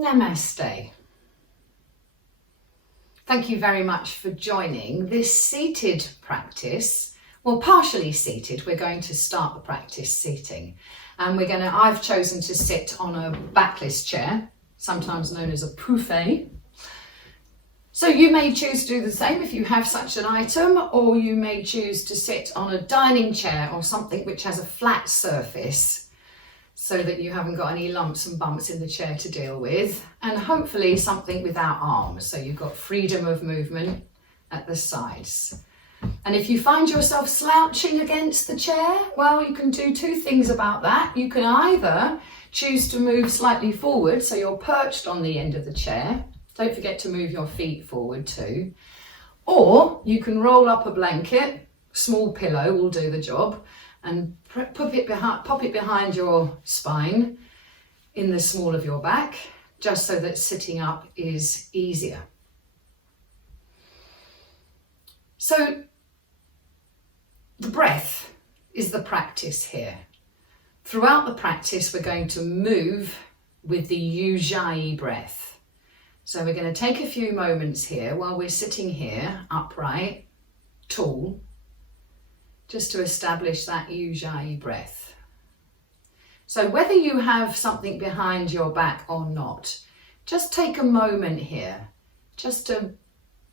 Namaste. Thank you very much for joining this seated practice. Well, partially seated. We're going to start the practice seating. And I've chosen to sit on a backless chair, sometimes known as a pouffe. So you may choose to do the same if you have such an item, or you may choose to sit on a dining chair or something which has a flat surface, so that you haven't got any lumps and bumps in the chair to deal with, and hopefully something without arms, so you've got freedom of movement at the sides. And if you find yourself slouching against the chair, well, you can do two things about that. You can either choose to move slightly forward, so you're perched on the end of the chair. Don't forget to move your feet forward too. Or you can roll up a blanket, small pillow will do the job, and pop it behind your spine in the small of your back, just so that sitting up is easier. So the breath is the practice here. Throughout the practice, we're going to move with the Yujayi breath. So we're going to take a few moments here while we're sitting here upright, tall, just to establish that Yujayi breath. So whether you have something behind your back or not, just take a moment here just to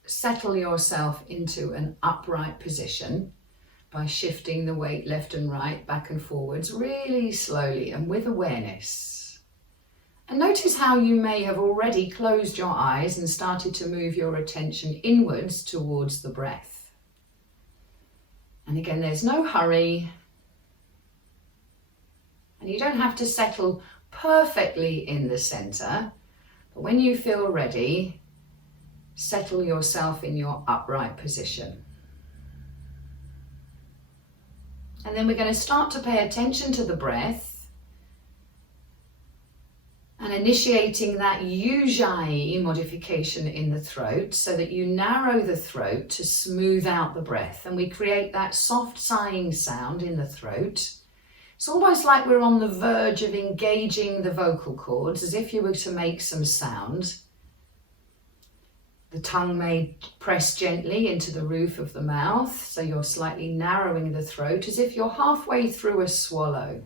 settle yourself into an upright position by shifting the weight left and right, back and forwards, really slowly and with awareness. And notice how you may have already closed your eyes and started to move your attention inwards towards the breath. And again, there's no hurry, and you don't have to settle perfectly in the center, but when you feel ready, settle yourself in your upright position. And then we're going to start to pay attention to the breath and initiating that Yujayi modification in the throat, so that you narrow the throat to smooth out the breath, and we create that soft sighing sound in the throat. It's almost like we're on the verge of engaging the vocal cords, as if you were to make some sound. The tongue may press gently into the roof of the mouth, so you're slightly narrowing the throat as if you're halfway through a swallow.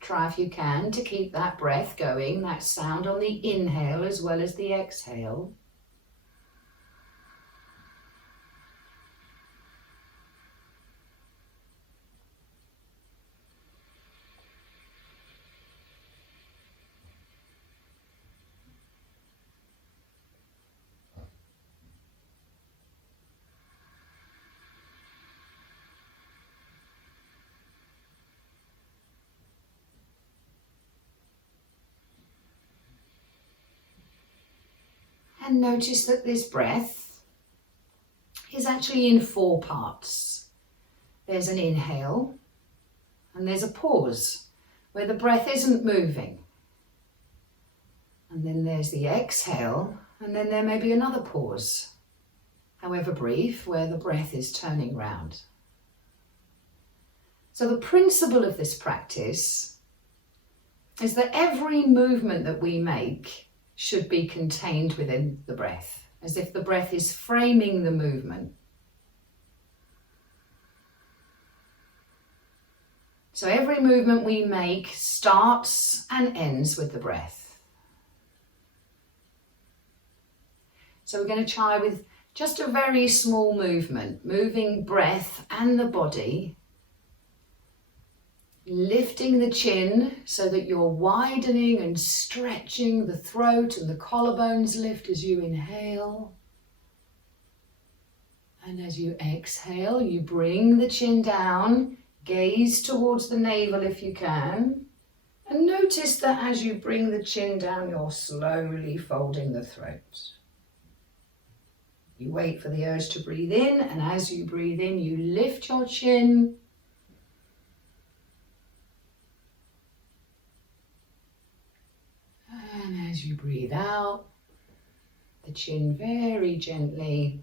Try if you can to keep that breath going, that sound on the inhale as well as the exhale. And notice that this breath is actually in four parts. There's an inhale, and there's a pause where the breath isn't moving. And then there's the exhale, and then there may be another pause, however brief, where the breath is turning round. So the principle of this practice is that every movement that we make should be contained within the breath, as if the breath is framing the movement. So every movement we make starts and ends with the breath. So we're going to try with just a very small movement, moving breath and the body, lifting the chin so that you're widening and stretching the throat, and the collarbones lift as you inhale. And as you exhale, you bring the chin down, gaze towards the navel if you can, and notice that as you bring the chin down, you're slowly folding the throat. You wait for the urge to breathe in, and as you breathe in, you lift your chin. And as you breathe out, the chin very gently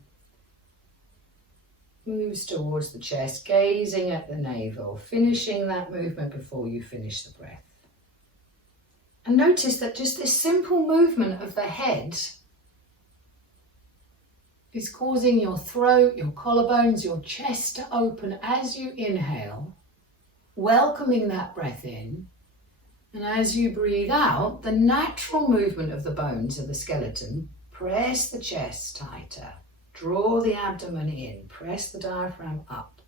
moves towards the chest, gazing at the navel, finishing that movement before you finish the breath. And notice that just this simple movement of the head is causing your throat, your collarbones, your chest to open as you inhale, welcoming that breath in. And as you breathe out, the natural movement of the bones of the skeleton, press the chest tighter, draw the abdomen in, press the diaphragm up.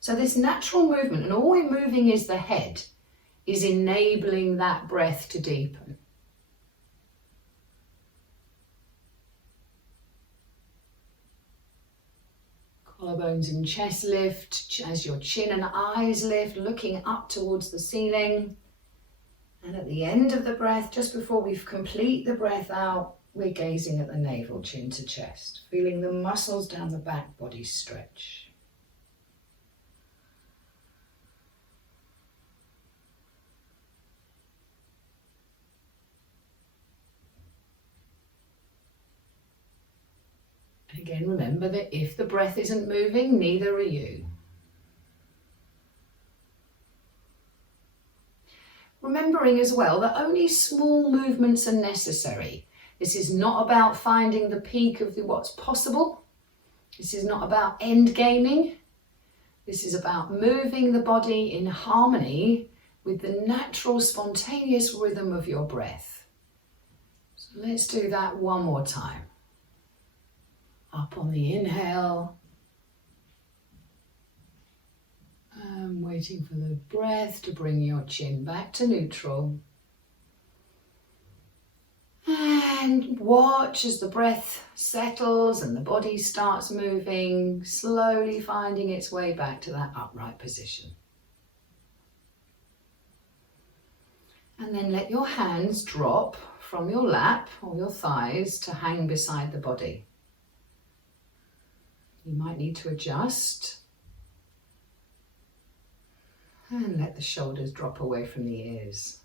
So this natural movement, and all we're moving is the head, is enabling that breath to deepen. Collarbones and chest lift as your chin and eyes lift, looking up towards the ceiling. And at the end of the breath, just before we complete the breath out, we're gazing at the navel, chin to chest, feeling the muscles down the back body stretch. Again, remember that if the breath isn't moving, neither are you. Remembering as well that only small movements are necessary. This is not about finding the peak of what's possible. This is not about end gaming. This is about moving the body in harmony with the natural, spontaneous rhythm of your breath. So let's do that one more time. Up on the inhale. And waiting for the breath to bring your chin back to neutral. And watch as the breath settles and the body starts moving, slowly finding its way back to that upright position. And then let your hands drop from your lap or your thighs to hang beside the body. You might need to adjust. And let the shoulders drop away from the ears.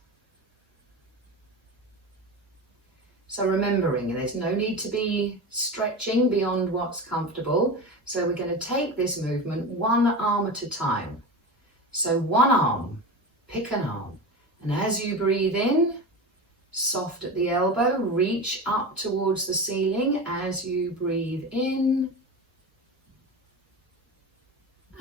So remembering, there's no need to be stretching beyond what's comfortable. So we're going to take this movement one arm at a time. So one arm, pick an arm. And as you breathe in, soft at the elbow, reach up towards the ceiling as you breathe in.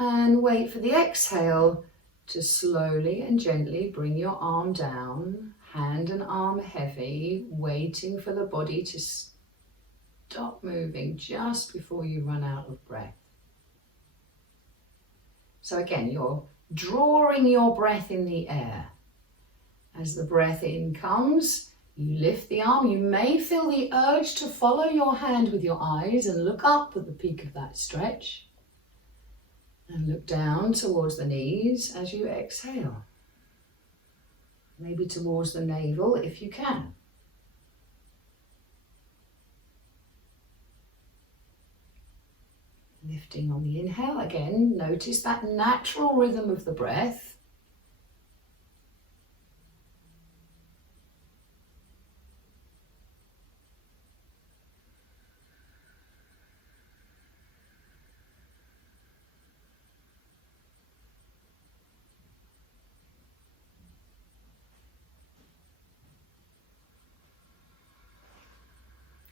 And wait for the exhale to slowly and gently bring your arm down, hand and arm heavy, waiting for the body to stop moving just before you run out of breath. So again, you're drawing your breath in the air. As the breath in comes, you lift the arm. You may feel the urge to follow your hand with your eyes and look up at the peak of that stretch. And look down towards the knees as you exhale. Maybe towards the navel if you can. Lifting on the inhale, again, notice that natural rhythm of the breath.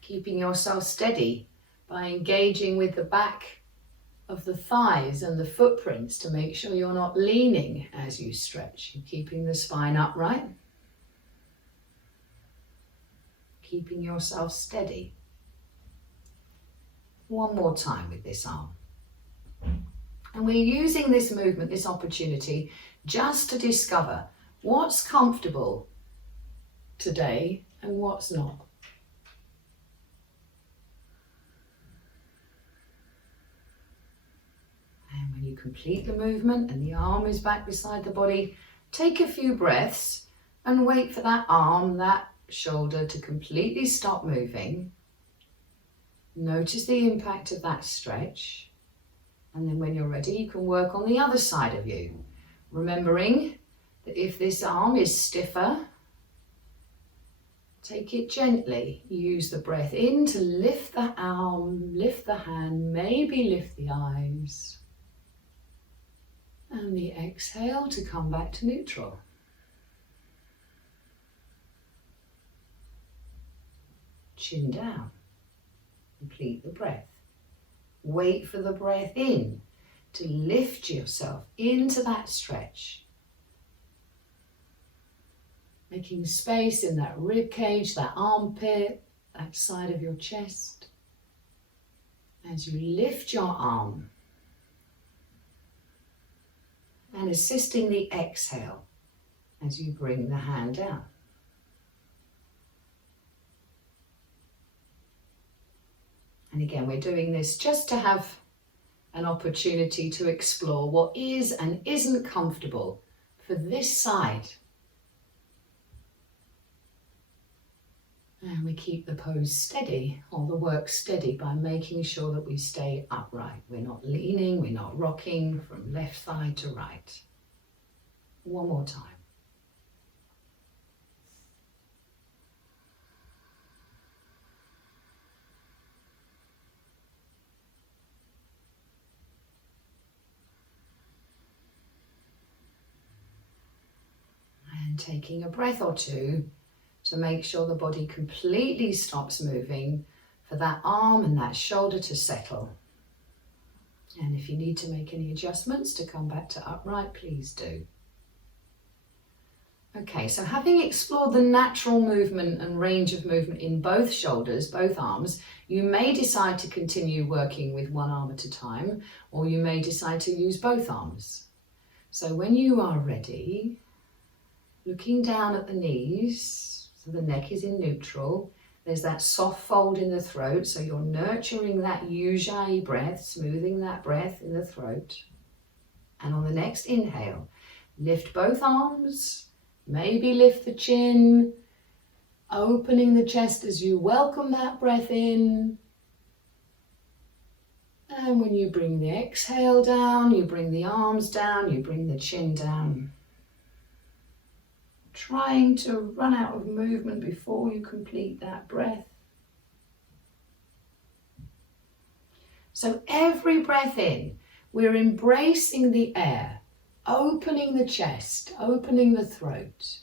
Keeping yourself steady by engaging with the back of the thighs and the footprints to make sure you're not leaning as you stretch. You're keeping the spine upright. Keeping yourself steady. One more time with this arm. And we're using this movement, this opportunity, just to discover what's comfortable today and what's not. And when you complete the movement and the arm is back beside the body, take a few breaths and wait for that arm, that shoulder to completely stop moving. Notice the impact of that stretch. And then when you're ready, you can work on the other side of you. Remembering that if this arm is stiffer, take it gently. Use the breath in to lift the arm, lift the hand, maybe lift the eyes. And the exhale to come back to neutral. Chin down. Complete the breath. Wait for the breath in to lift yourself into that stretch. Making space in that rib cage, that armpit, that side of your chest. As you lift your arm and assisting the exhale as you bring the hand down. And again, we're doing this just to have an opportunity to explore what is and isn't comfortable for this side. And we keep the pose steady, or the work steady, by making sure that we stay upright. We're not leaning, we're not rocking from left side to right. One more time. And taking a breath or two to make sure the body completely stops moving, for that arm and that shoulder to settle. And if you need to make any adjustments to come back to upright, please do. Okay, so having explored the natural movement and range of movement in both shoulders, both arms, you may decide to continue working with one arm at a time, or you may decide to use both arms. So when you are ready, looking down at the knees, so the neck is in neutral. There's that soft fold in the throat, so you're nurturing that Yujayi breath, smoothing that breath in the throat. And on the next inhale, lift both arms, maybe lift the chin, opening the chest as you welcome that breath in. And when you bring the exhale down, you bring the arms down, you bring the chin down. Trying to run out of movement before you complete that breath. So every breath in, we're embracing the air, opening the chest, opening the throat.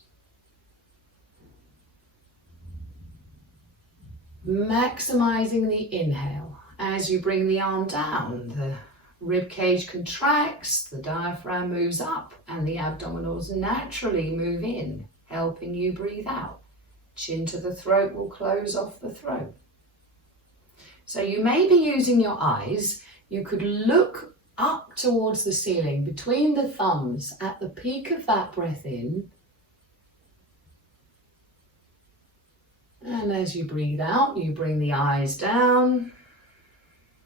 Maximizing the inhale. As you bring the arm down, the rib cage contracts, the diaphragm moves up, and the abdominals naturally move in, helping you breathe out. Chin to the throat will close off the throat. So you may be using your eyes. You could look up towards the ceiling between the thumbs at the peak of that breath in. And as you breathe out, you bring the eyes down.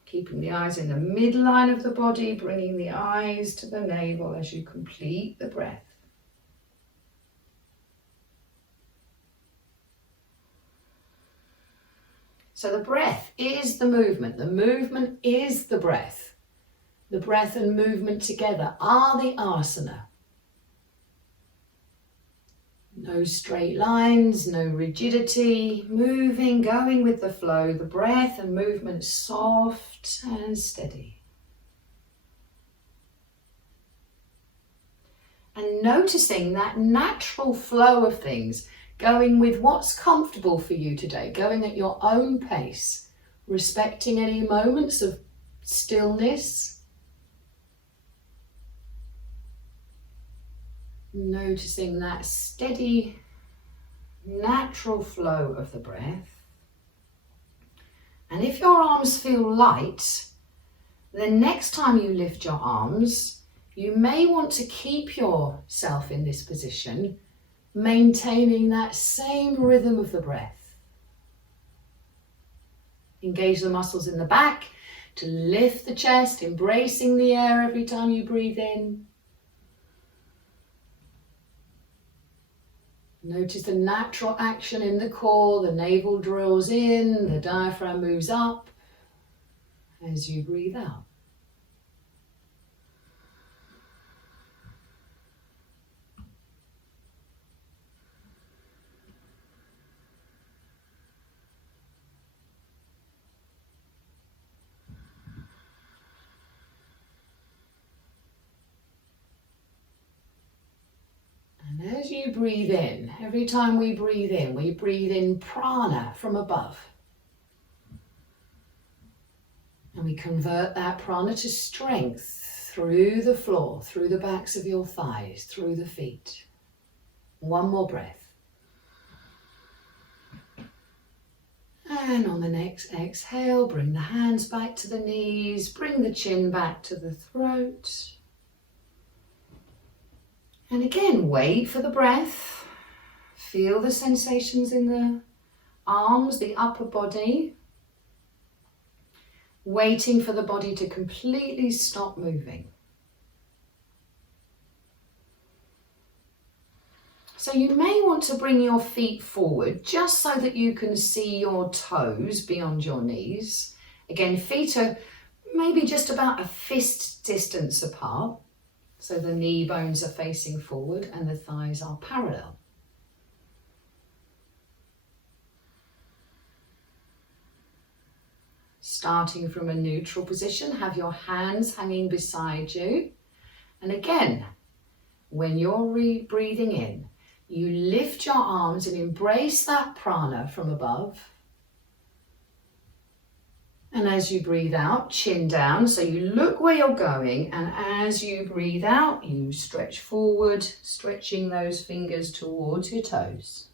Keeping the eyes in the midline of the body, bringing the eyes to the navel as you complete the breath. So the breath is the movement is the breath. The breath and movement together are the asana. No straight lines, no rigidity, moving, going with the flow, the breath and movement soft and steady. And noticing that natural flow of things, going with what's comfortable for you today, going at your own pace, respecting any moments of stillness. Noticing that steady, natural flow of the breath. And if your arms feel light, then next time you lift your arms, you may want to keep yourself in this position, maintaining that same rhythm of the breath. Engage the muscles in the back to lift the chest, embracing the air every time you breathe in. Notice the natural action in the core, the navel drills in, the diaphragm moves up. as you breathe out. And as you breathe in, every time we breathe in prana from above. And we convert that prana to strength through the floor, through the backs of your thighs, through the feet. One more breath. And on the next exhale, bring the hands back to the knees, bring the chin back to the throat. And again, wait for the breath. Feel the sensations in the arms, the upper body. Waiting for the body to completely stop moving. So you may want to bring your feet forward just so that you can see your toes beyond your knees. Again, feet are maybe just about a fist distance apart. So the knee bones are facing forward and the thighs are parallel. Starting from a neutral position, have your hands hanging beside you. And again, when you're breathing in, you lift your arms and embrace that prana from above. And as you breathe out, chin down, so you look where you're going, and as you breathe out, you stretch forward, stretching those fingers towards your toes.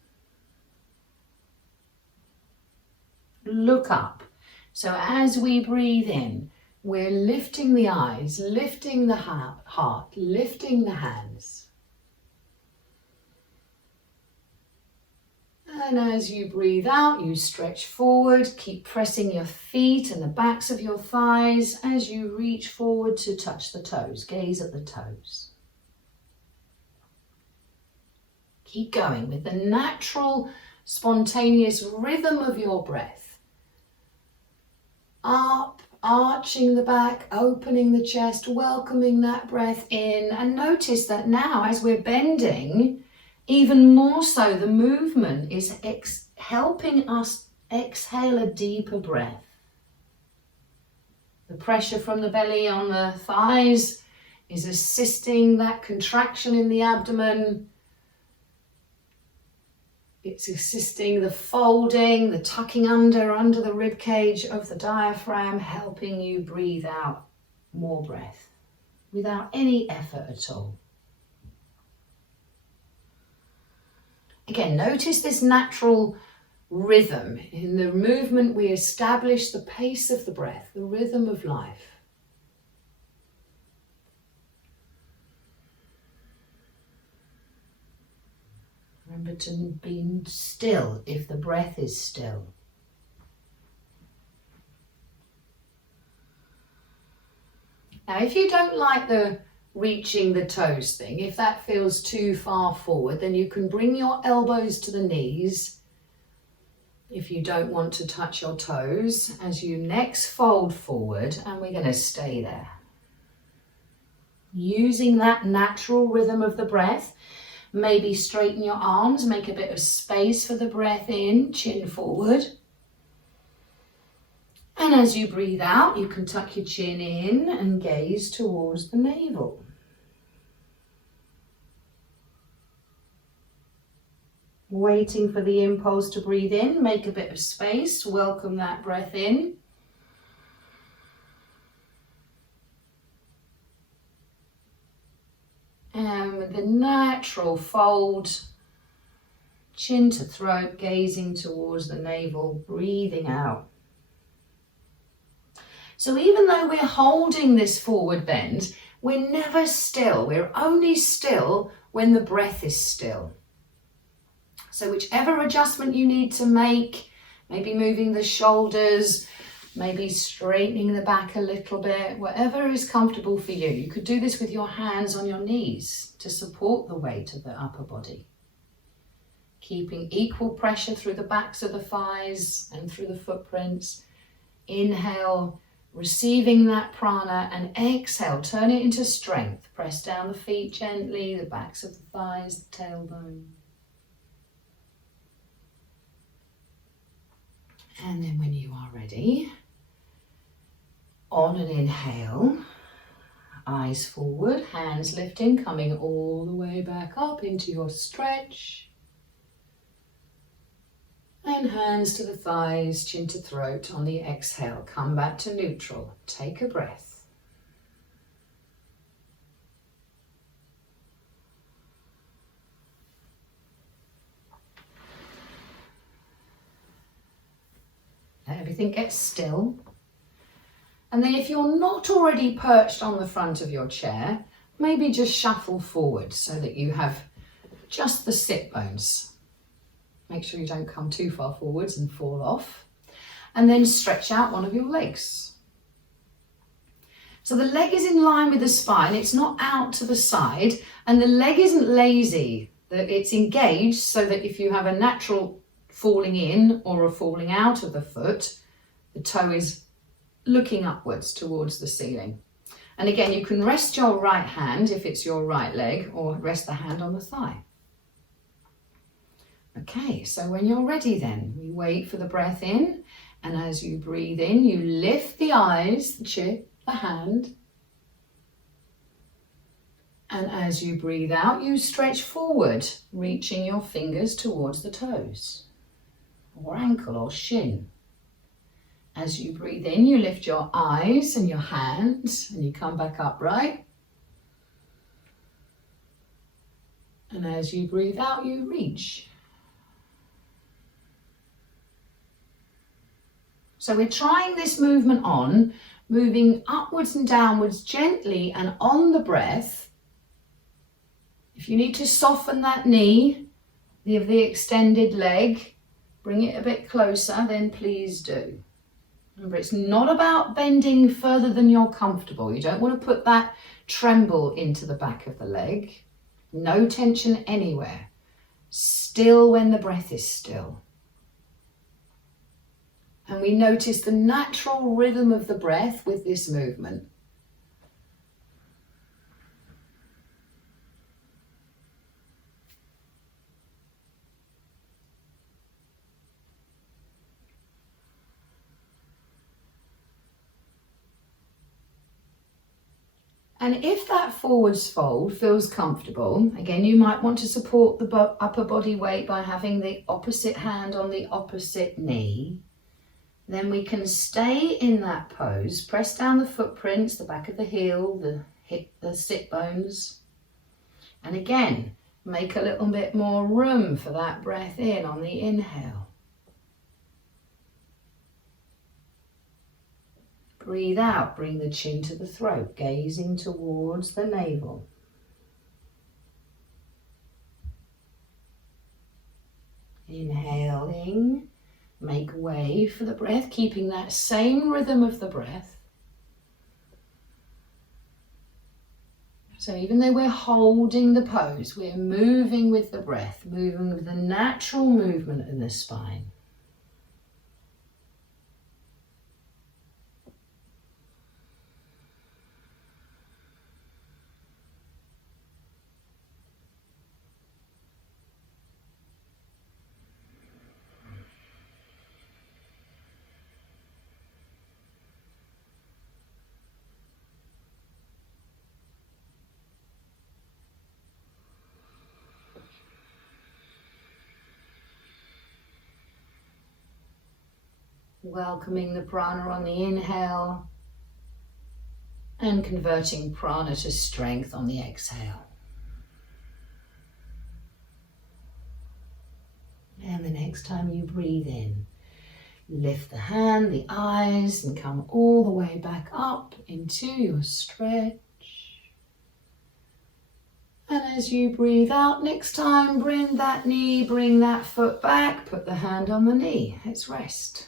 Look up. So as we breathe in, we're lifting the eyes, lifting the heart, lifting the hands. And as you breathe out, you stretch forward, keep pressing your feet and the backs of your thighs as you reach forward to touch the toes. Gaze at the toes. Keep going with the natural, spontaneous rhythm of your breath. Up, arching the back, opening the chest, welcoming that breath in. And notice that now as we're bending, even more so, the movement is helping us exhale a deeper breath. The pressure from the belly on the thighs is assisting that contraction in the abdomen. It's assisting the folding, the tucking under the rib cage of the diaphragm, helping you breathe out more breath without any effort at all. Again, notice this natural rhythm. In the movement, we establish the pace of the breath, the rhythm of life. Remember to be still if the breath is still. Now, if you don't like the reaching the toes thing, if that feels too far forward, then you can bring your elbows to the knees if you don't want to touch your toes as you next fold forward, and we're going to stay there. Using that natural rhythm of the breath, maybe straighten your arms, make a bit of space for the breath in, chin forward. And as you breathe out, you can tuck your chin in and gaze towards the navel. Waiting for the impulse to breathe in, make a bit of space, welcome that breath in. And with the natural fold, chin to throat, gazing towards the navel, breathing out. So even though we're holding this forward bend, we're never still. We're only still when the breath is still. So whichever adjustment you need to make, maybe moving the shoulders, maybe straightening the back a little bit, whatever is comfortable for you. You could do this with your hands on your knees to support the weight of the upper body. Keeping equal pressure through the backs of the thighs and through the footprints. Inhale, receiving that prana, and exhale, turn it into strength. Press down the feet gently, the backs of the thighs, the tailbone. And then when you are ready, on an inhale, eyes forward, hands lifting, coming all the way back up into your stretch. And hands to the thighs, chin to throat. On the exhale, come back to neutral. Take a breath. Let everything get still. And then if you're not already perched on the front of your chair, maybe just shuffle forward so that you have just the sit bones. Make sure you don't come too far forwards and fall off. And then stretch out one of your legs. So the leg is in line with the spine, it's not out to the side, and the leg isn't lazy. It's engaged so that if you have a natural falling in or a falling out of the foot, the toe is looking upwards towards the ceiling. And again, you can rest your right hand if it's your right leg, or rest the hand on the thigh. Okay, so when you're ready then, you wait for the breath in, and as you breathe in, you lift the eyes, the chin, the hand. And as you breathe out, you stretch forward, reaching your fingers towards the toes, or ankle or shin. As you breathe in, you lift your eyes and your hands, and you come back upright. And as you breathe out, you reach. So we're trying this movement on, moving upwards and downwards gently and on the breath. If you need to soften that knee, the extended leg, bring it a bit closer, then please do. Remember, it's not about bending further than you're comfortable. You don't want to put that tremble into the back of the leg. No tension anywhere. Still when the breath is still. And we notice the natural rhythm of the breath with this movement. And if that forwards fold feels comfortable, again, you might want to support the upper body weight by having the opposite hand on the opposite knee. Then we can stay in that pose, press down the footprints, the back of the heel, the hip, the sit bones. And again, make a little bit more room for that breath in on the inhale. Breathe out, bring the chin to the throat, gazing towards the navel. Inhaling, make way for the breath, keeping that same rhythm of the breath. So even though we're holding the pose, we're moving with the breath, moving with the natural movement in the spine. Welcoming the prana on the inhale and converting prana to strength on the exhale. And the next time you breathe in, lift the hand, the eyes, and come all the way back up into your stretch. And as you breathe out next time, bring that knee, bring that foot back, put the hand on the knee. Let's rest.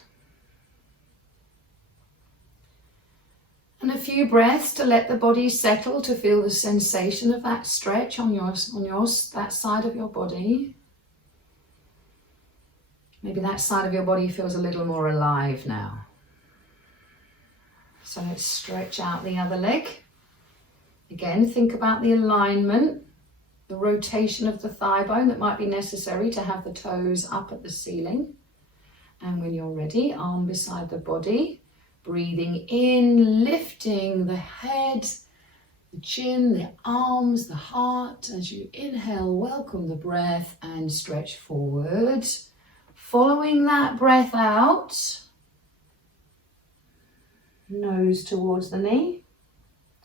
And a few breaths to let the body settle, to feel the sensation of that stretch on that side of your body. Maybe that side of your body feels a little more alive now. So let's stretch out the other leg. Again, think about the alignment, the rotation of the thigh bone that might be necessary to have the toes up at the ceiling. And when you're ready, arm beside the body, breathing in, lifting the head, the chin, the arms, the heart. As you inhale, welcome the breath and stretch forward. Following that breath out, nose towards the knee,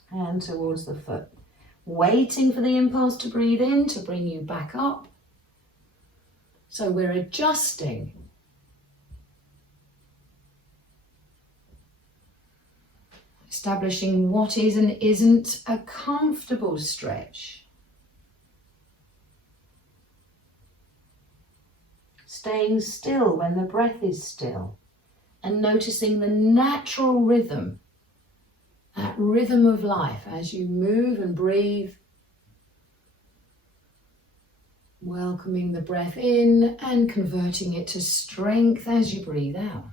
hand towards the foot. Waiting for the impulse to breathe in to bring you back up. So we're adjusting. Establishing what is and isn't a comfortable stretch. Staying still when the breath is still and noticing the natural rhythm, that rhythm of life as you move and breathe. Welcoming the breath in and converting it to strength as you breathe out.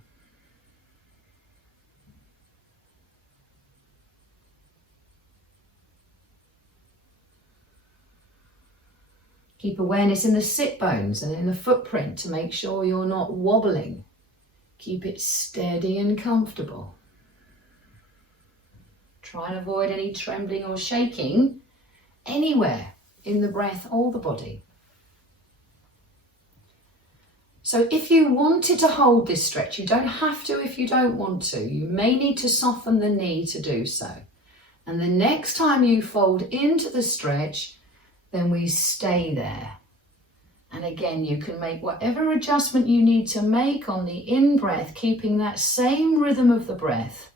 Keep awareness in the sit bones and in the footprint to make sure you're not wobbling. Keep it steady and comfortable. Try and avoid any trembling or shaking anywhere in the breath or the body. So if you wanted to hold this stretch, you don't have to if you don't want to. You may need to soften the knee to do so. And the next time you fold into the stretch, then we stay there. And again, you can make whatever adjustment you need to make on the in-breath, keeping that same rhythm of the breath.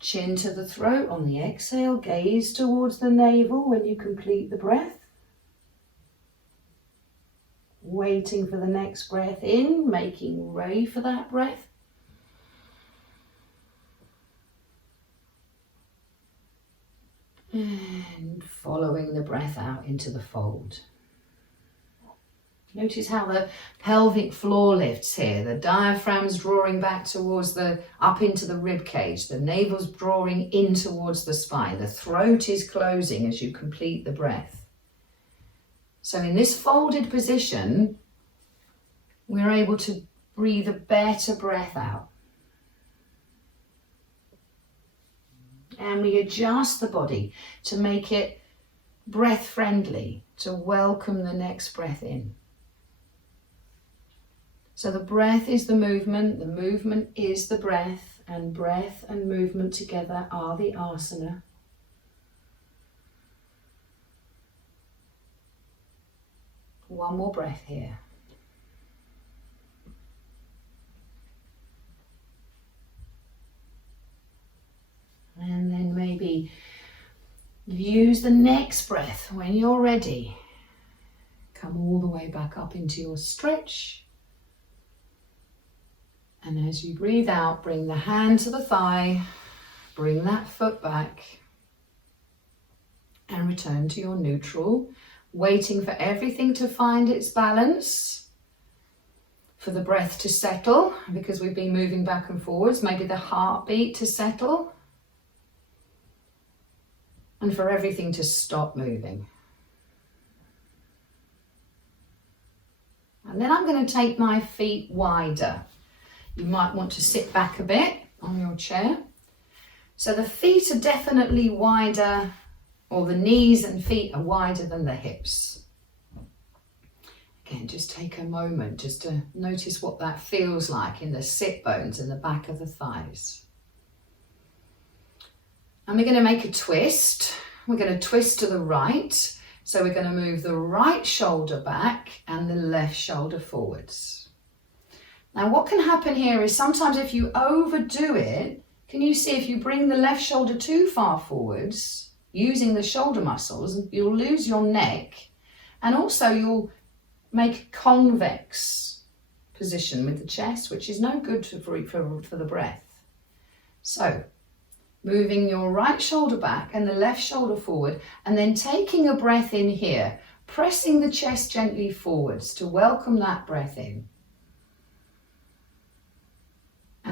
Chin to the throat on the exhale, gaze towards the navel when you complete the breath. Waiting for the next breath in, making way for that breath. And following the breath out into the fold. Notice how the pelvic floor lifts here. The diaphragm's drawing back towards up into the rib cage. The navel's drawing in towards the spine. The throat is closing as you complete the breath. So in this folded position, we're able to breathe a better breath out. And we adjust the body to make it breath friendly, to welcome the next breath in. So the breath is the movement is the breath and movement together are the asana. One more breath here. And then maybe use the next breath when you're ready. Come all the way back up into your stretch. And as you breathe out, bring the hand to the thigh, bring that foot back, and return to your neutral, waiting for everything to find its balance, for the breath to settle, because we've been moving back and forwards, maybe the heartbeat to settle, and for everything to stop moving. And then I'm going to take my feet wider. You might want to sit back a bit on your chair. So the feet are definitely wider, or the knees and feet are wider than the hips. Again, just take a moment just to notice what that feels like in the sit bones and the back of the thighs. And we're going to make a twist. We're going to twist to the right. So we're going to move the right shoulder back and the left shoulder forwards. Now what can happen here is sometimes if you overdo it, can you see if you bring the left shoulder too far forwards, using the shoulder muscles, you'll lose your neck, and also you'll make a convex position with the chest, which is no good for the breath. So moving your right shoulder back and the left shoulder forward, and then taking a breath in here, pressing the chest gently forwards to welcome that breath in.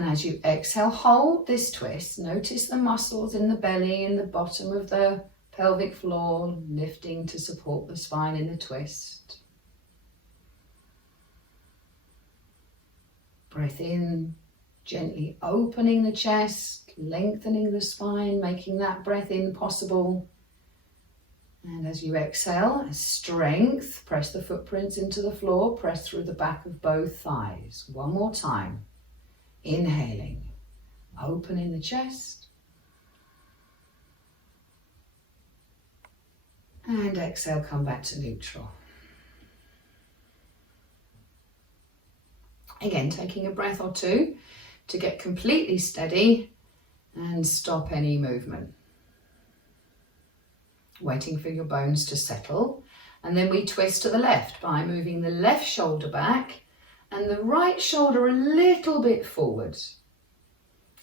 And as you exhale, hold this twist. Notice the muscles in the belly and the bottom of the pelvic floor lifting to support the spine in the twist. Breath in, gently opening the chest, lengthening the spine, making that breath in possible. And as you exhale, strength, press the footprints into the floor, press through the back of both thighs. One more time. Inhaling, opening the chest. And exhale, come back to neutral. Again, taking a breath or two to get completely steady and stop any movement. Waiting for your bones to settle. And then we twist to the left by moving the left shoulder back and the right shoulder a little bit forward.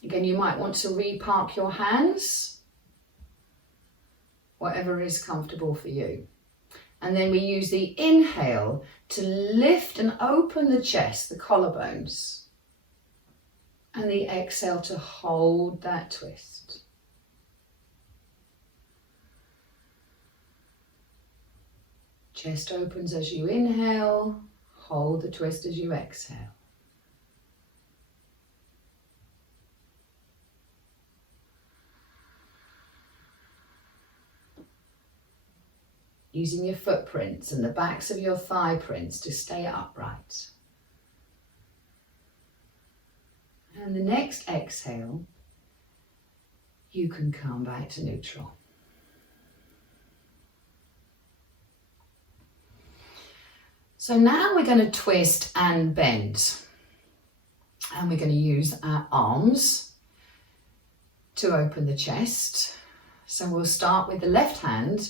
Again, you might want to repark your hands, whatever is comfortable for you. And then we use the inhale to lift and open the chest, the collarbones. And the exhale to hold that twist. Chest opens as you inhale, hold the twist as you exhale. Using your footprints and the backs of your thigh prints to stay upright. And the next exhale, you can come back to neutral. So now we're going to twist and bend. And we're going to use our arms to open the chest. So we'll start with the left hand.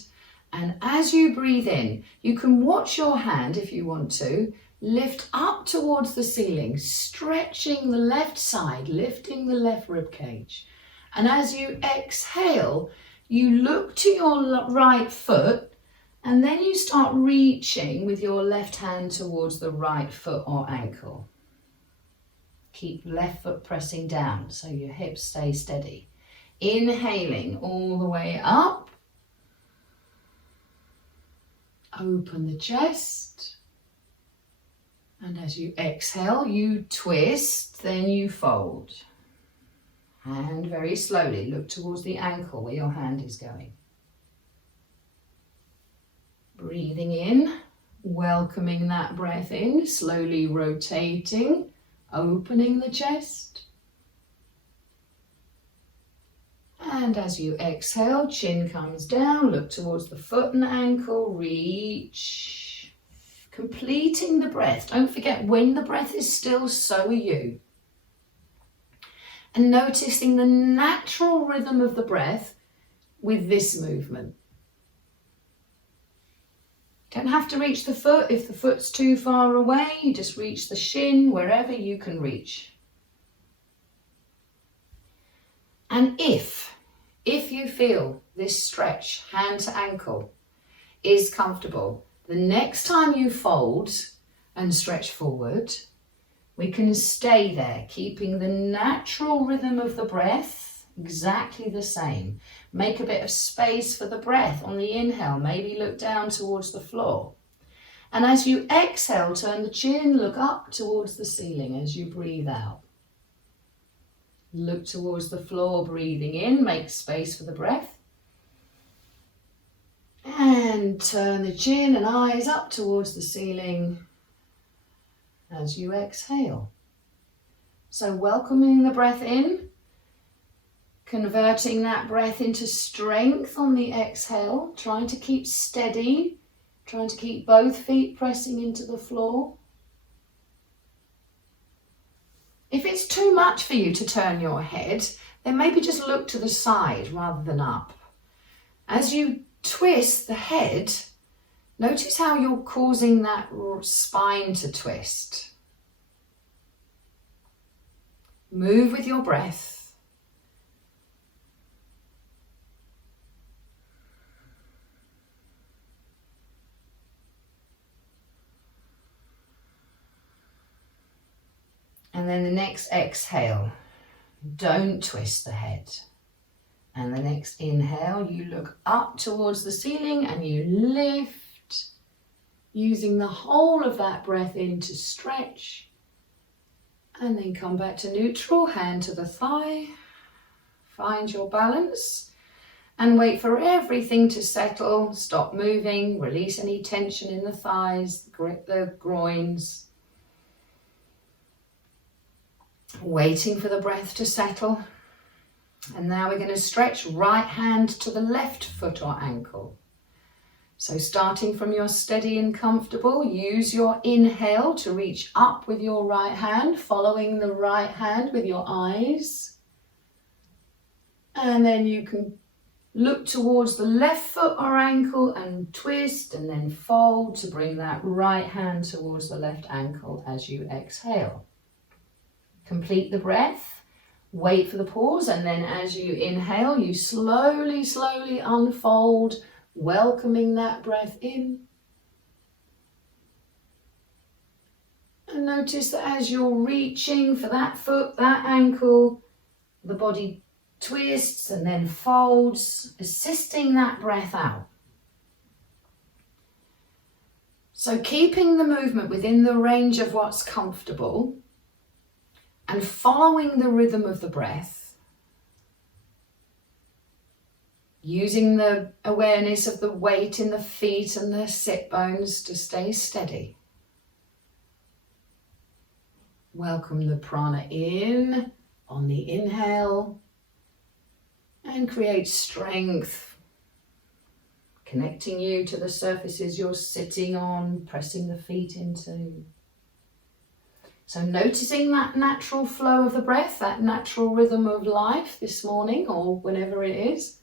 And as you breathe in, you can watch your hand, if you want to, lift up towards the ceiling, stretching the left side, lifting the left rib cage. And as you exhale, you look to your right foot, and then you start reaching with your left hand towards the right foot or ankle. Keep left foot pressing down so your hips stay steady. Inhaling all the way up. Open the chest. And as you exhale, you twist, then you fold. And very slowly look towards the ankle where your hand is going. Breathing in, welcoming that breath in, slowly rotating, opening the chest. And as you exhale, chin comes down, look towards the foot and ankle, reach, completing the breath. Don't forget, when the breath is still, so are you. And noticing the natural rhythm of the breath with this movement. Don't have to reach the foot. If the foot's too far away, you just reach the shin, wherever you can reach. And if you feel this stretch, hand to ankle, is comfortable, the next time you fold and stretch forward, we can stay there, keeping the natural rhythm of the breath exactly the same. Make a bit of space for the breath on the inhale. Maybe look down towards the floor. And as you exhale, turn the chin, look up towards the ceiling as you breathe out. Look towards the floor, breathing in, make space for the breath. And turn the chin and eyes up towards the ceiling as you exhale. So welcoming the breath in, converting that breath into strength on the exhale, trying to keep steady, trying to keep both feet pressing into the floor. If it's too much for you to turn your head, then maybe just look to the side rather than up. As you twist the head, notice how you're causing that spine to twist. Move with your breath. And then the next exhale, don't twist the head. And the next inhale, you look up towards the ceiling and you lift, using the whole of that breath in to stretch. And then come back to neutral, hand to the thigh. Find your balance and wait for everything to settle. Stop moving, release any tension in the thighs, grip the groins. Waiting for the breath to settle. And now we're going to stretch right hand to the left foot or ankle. So starting from your steady and comfortable, use your inhale to reach up with your right hand, following the right hand with your eyes. And then you can look towards the left foot or ankle and twist and then fold to bring that right hand towards the left ankle as you exhale. Complete the breath, wait for the pause, and then as you inhale, you slowly, slowly unfold, welcoming that breath in. And notice that as you're reaching for that foot, that ankle, the body twists and then folds, assisting that breath out. So keeping the movement within the range of what's comfortable and following the rhythm of the breath, using the awareness of the weight in the feet and the sit bones to stay steady. Welcome the prana in on the inhale and create strength, connecting you to the surfaces you're sitting on, pressing the feet into. So noticing that natural flow of the breath, that natural rhythm of life this morning or whenever it is.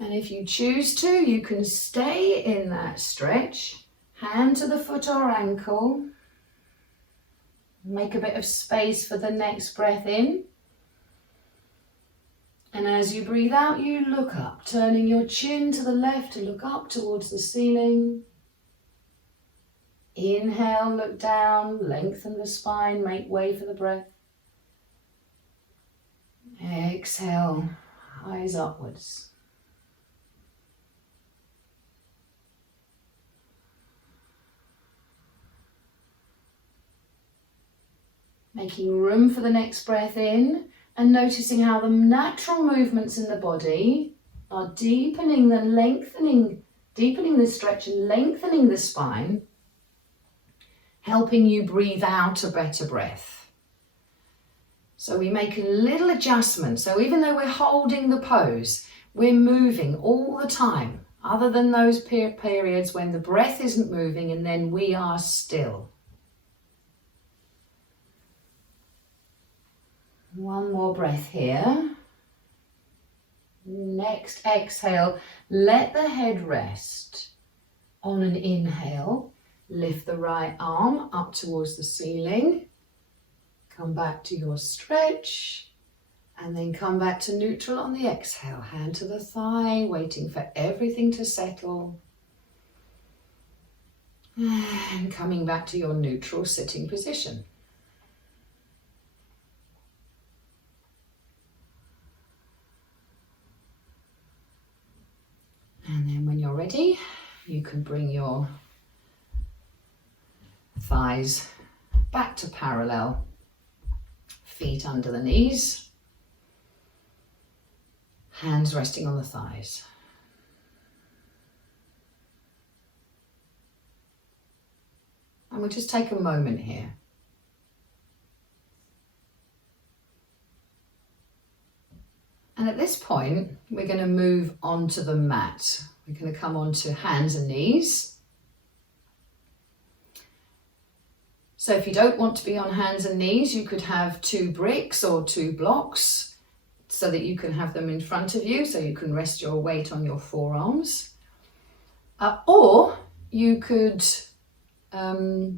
And if you choose to, you can stay in that stretch, hand to the foot or ankle. Make a bit of space for the next breath in. And as you breathe out, you look up, turning your chin to the left to look up towards the ceiling. Inhale, look down, lengthen the spine, make way for the breath. Exhale, eyes upwards. Making room for the next breath in and noticing how the natural movements in the body are deepening the stretch and lengthening the spine, helping you breathe out a better breath. So we make a little adjustment. So even though we're holding the pose, we're moving all the time, other than those periods when the breath isn't moving and then we are still. One more breath here. Next exhale, let the head rest. On an inhale, lift the right arm up towards the ceiling. Come back to your stretch and then come back to neutral on the exhale. Hand to the thigh, waiting for everything to settle. And coming back to your neutral sitting position. And then when you're ready, you can bring your thighs back to parallel, feet under the knees, hands resting on the thighs. And we'll just take a moment here. And at this point, we're going to move onto the mat. We're going to come onto hands and knees. So if you don't want to be on hands and knees, you could have 2 bricks or 2 blocks so that you can have them in front of you, so you can rest your weight on your forearms. Or you could have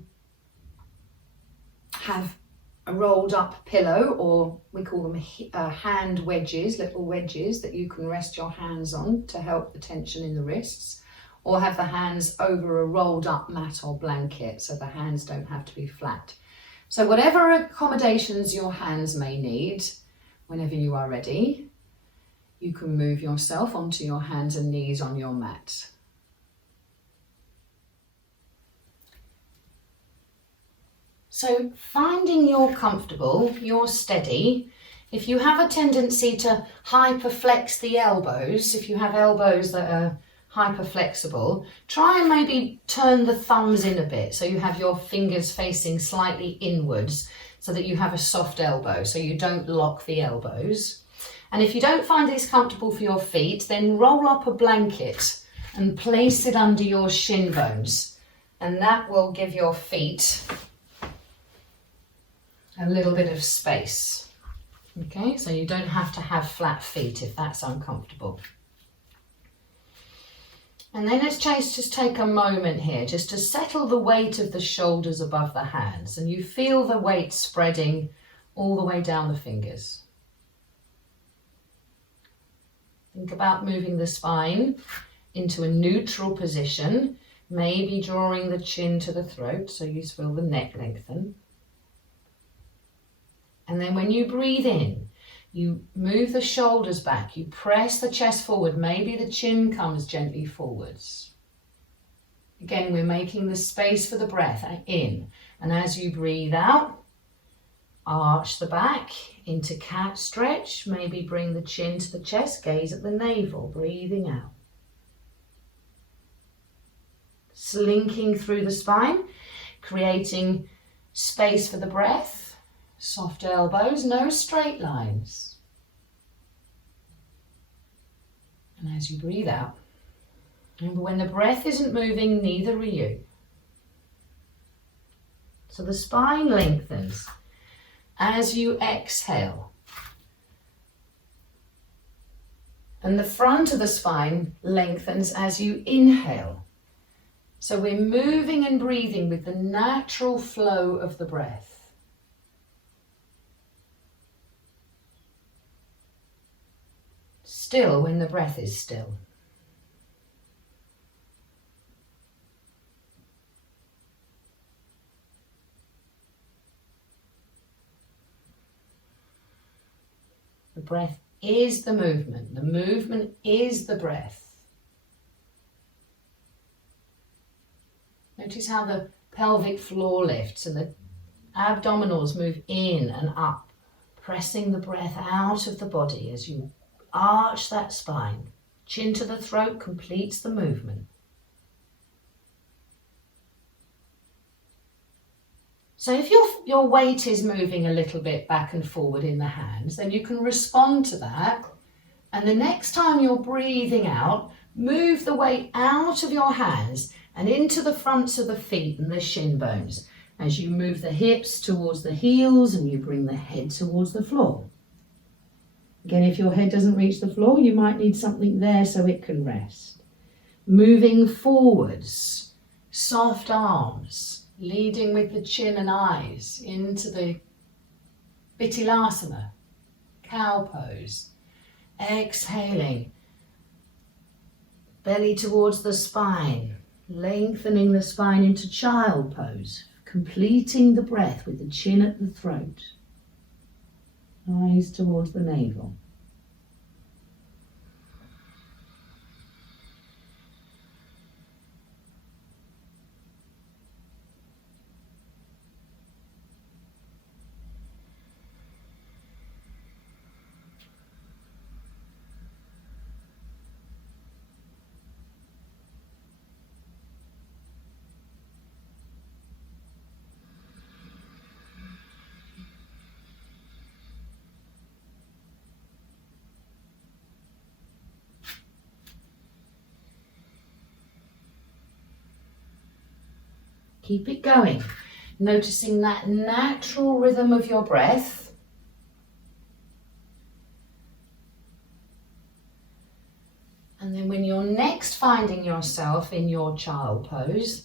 a rolled up pillow, or we call them hand wedges, little wedges that you can rest your hands on to help the tension in the wrists, or have the hands over a rolled up mat or blanket so the hands don't have to be flat. So whatever accommodations your hands may need, whenever you are ready, you can move yourself onto your hands and knees on your mat. So finding you're comfortable, you're steady. If you have a tendency to hyperflex the elbows, if you have elbows that are hyperflexible, try and maybe turn the thumbs in a bit so you have your fingers facing slightly inwards so that you have a soft elbow, so you don't lock the elbows. And if you don't find this comfortable for your feet, then roll up a blanket and place it under your shin bones, and that will give your feet a little bit of space. Okay, so you don't have to have flat feet if that's uncomfortable. And then let's just take a moment here just to settle the weight of the shoulders above the hands, and you feel the weight spreading all the way down the fingers. Think about moving the spine into a neutral position, maybe drawing the chin to the throat so you feel the neck lengthen. And then when you breathe in, you move the shoulders back, you press the chest forward, maybe the chin comes gently forwards. Again, we're making the space for the breath in. And as you breathe out, arch the back into cat stretch, maybe bring the chin to the chest, gaze at the navel, breathing out. Slinking through the spine, creating space for the breath. Soft elbows, no straight lines. And as you breathe out, remember when the breath isn't moving, neither are you. So the spine lengthens as you exhale. And the front of the spine lengthens as you inhale. So we're moving and breathing with the natural flow of the breath. Still when the breath is still. The breath is the movement. The movement is the breath. Notice how the pelvic floor lifts and the abdominals move in and up, pressing the breath out of the body as you arch that spine. Chin to the throat completes the movement. So if your weight is moving a little bit back and forward in the hands, then you can respond to that. And the next time you're breathing out, move the weight out of your hands and into the fronts of the feet and the shin bones as you move the hips towards the heels and you bring the head towards the floor. Again, if your head doesn't reach the floor, you might need something there so it can rest. Moving forwards, soft arms, leading with the chin and eyes into the Vittilasana, cow pose. Exhaling, belly towards the spine, lengthening the spine into child pose, completing the breath with the chin at the throat. Eyes towards the navel. Keep it going, noticing that natural rhythm of your breath. And then when you're next finding yourself in your child pose,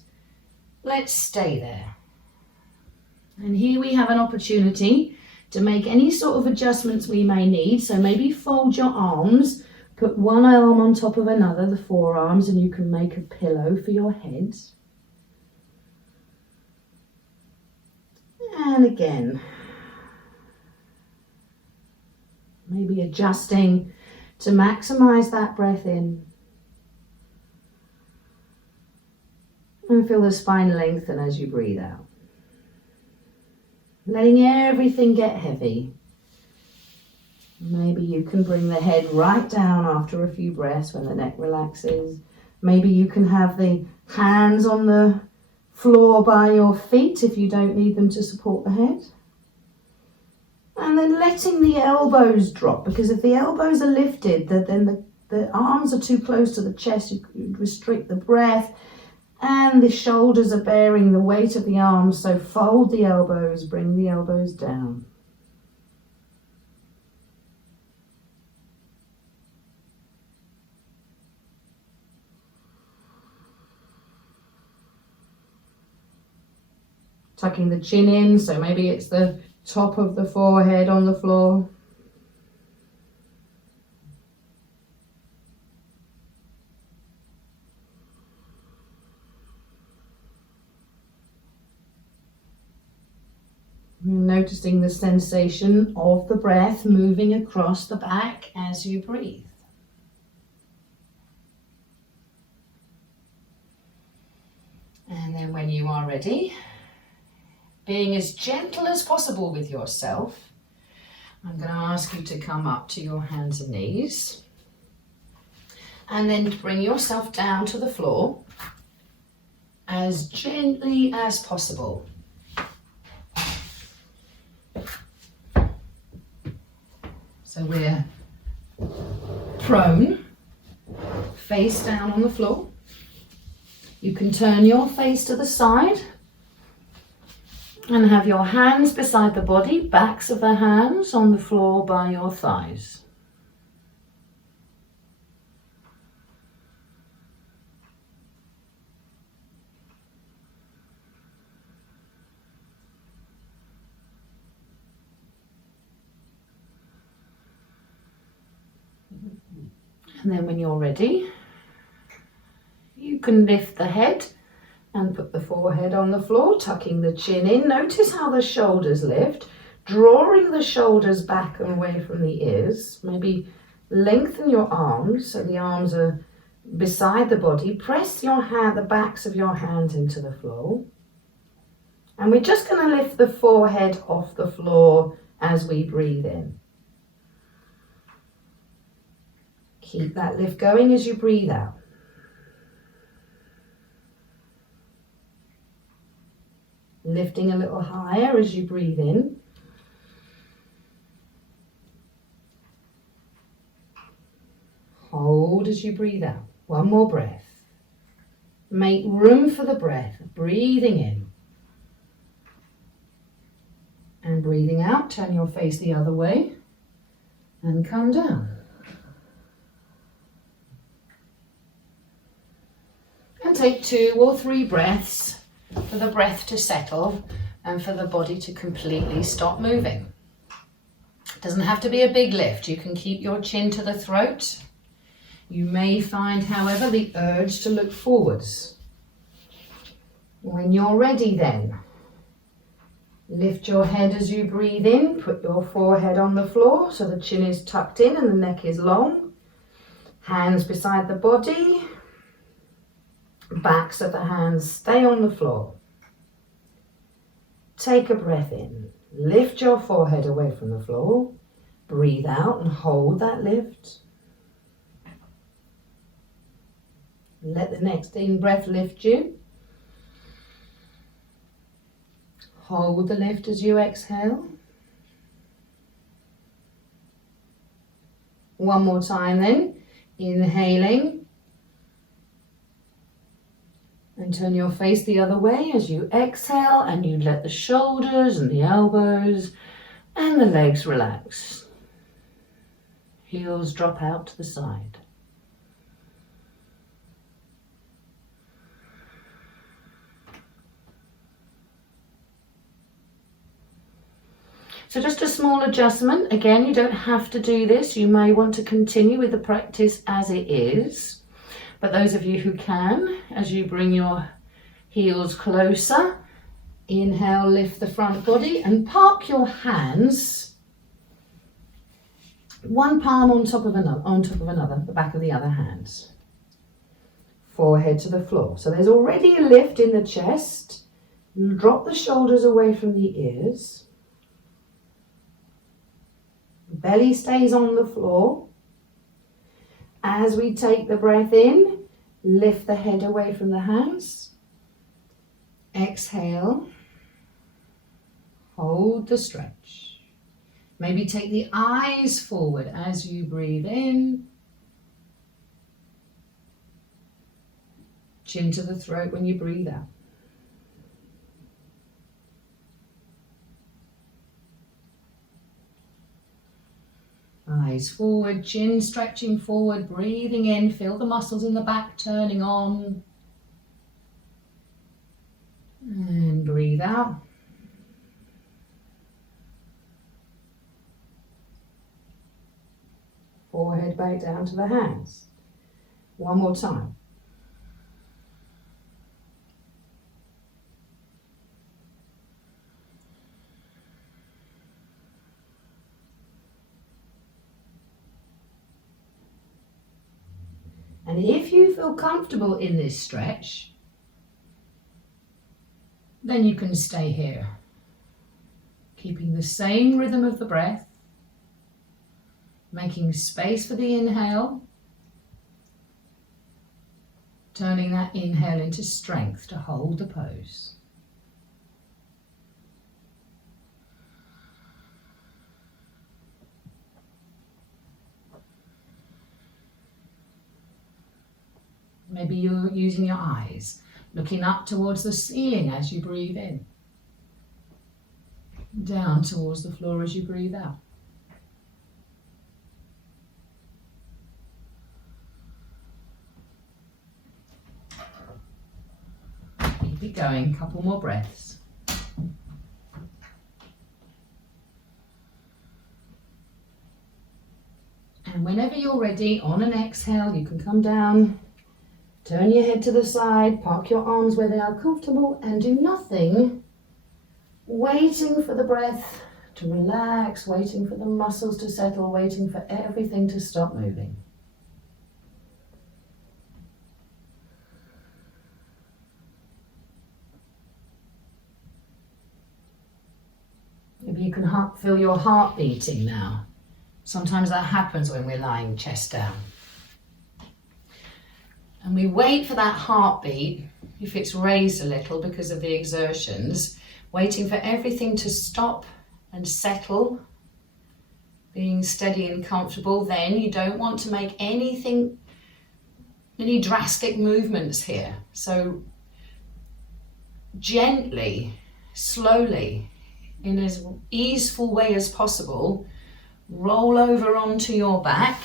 let's stay there. And here we have an opportunity to make any sort of adjustments we may need. So maybe fold your arms, put one arm on top of another, the forearms, and you can make a pillow for your head. And again, maybe adjusting to maximize that breath in. And feel the spine lengthen as you breathe out. Letting everything get heavy. Maybe you can bring the head right down after a few breaths when the neck relaxes. Maybe you can have the hands on the floor by your feet if you don't need them to support the head. And then letting the elbows drop, because if the elbows are lifted, then the arms are too close to the chest, you restrict the breath, and the shoulders are bearing the weight of the arms, so fold the elbows, bring the elbows down. Tucking the chin in, so maybe it's the top of the forehead on the floor. Noticing the sensation of the breath moving across the back as you breathe. And then when you are ready, being as gentle as possible with yourself, I'm going to ask you to come up to your hands and knees and then bring yourself down to the floor as gently as possible. So we're prone, face down on the floor. You can turn your face to the side and have your hands beside the body, backs of the hands on the floor by your thighs. And then when you're ready, you can lift the head and put the forehead on the floor, tucking the chin in. Notice how the shoulders lift, drawing the shoulders back and away from the ears. Maybe lengthen your arms so the arms are beside the body. Press the backs of your hands into the floor. And we're just going to lift the forehead off the floor as we breathe in. Keep that lift going as you breathe out. Lifting a little higher as you breathe in. Hold as you breathe out. One more breath. Make room for the breath. Breathing in. And breathing out. Turn your face the other way. And come down. And take 2 or 3 breaths for the breath to settle and for the body to completely stop moving. It doesn't have to be a big lift. You can keep your chin to the throat. You may find, however, the urge to look forwards. When you're ready then, lift your head as you breathe in. Put your forehead on the floor so the chin is tucked in and the neck is long. Hands beside the body. Backs of the hands stay on the floor. Take a breath in. Lift your forehead away from the floor. Breathe out and hold that lift. Let the next in-breath lift you. Hold the lift as you exhale. One more time then. Inhaling. And turn your face the other way as you exhale, and you let the shoulders and the elbows and the legs relax. Heels drop out to the side. So just a small adjustment. Again, you don't have to do this. You may want to continue with the practice as it is. But those of you who can, as you bring your heels closer, Inhale, lift the front body and park your hands one palm on top of another, the back of the other hand. Forehead to the floor. So there's already a lift in the chest. Drop the shoulders away from the ears. Belly stays on the floor. As we take the breath in, lift the head away from the hands. Exhale. Hold the stretch. Maybe take the eyes forward as you breathe in. Chin to the throat when you breathe out. Eyes forward, chin stretching forward, breathing in, feel the muscles in the back turning on. And breathe out. Forehead back down to the hands. One more time. And if you feel comfortable in this stretch, then you can stay here, keeping the same rhythm of the breath, making space for the inhale, turning that inhale into strength to hold the pose. Maybe you're using your eyes, looking up towards the ceiling as you breathe in, down towards the floor as you breathe out. Keep it going, couple more breaths. And whenever you're ready, on an exhale, you can come down. Turn your head to the side, park your arms where they are comfortable and do nothing, waiting for the breath to relax, waiting for the muscles to settle, waiting for everything to stop moving. Maybe you can feel your heart beating now. Sometimes that happens when we're lying chest down. And we wait for that heartbeat, if it's raised a little because of the exertions, waiting for everything to stop and settle, being steady and comfortable. Then you don't want to make any drastic movements here. So gently, slowly, in as easeful way as possible, roll over onto your back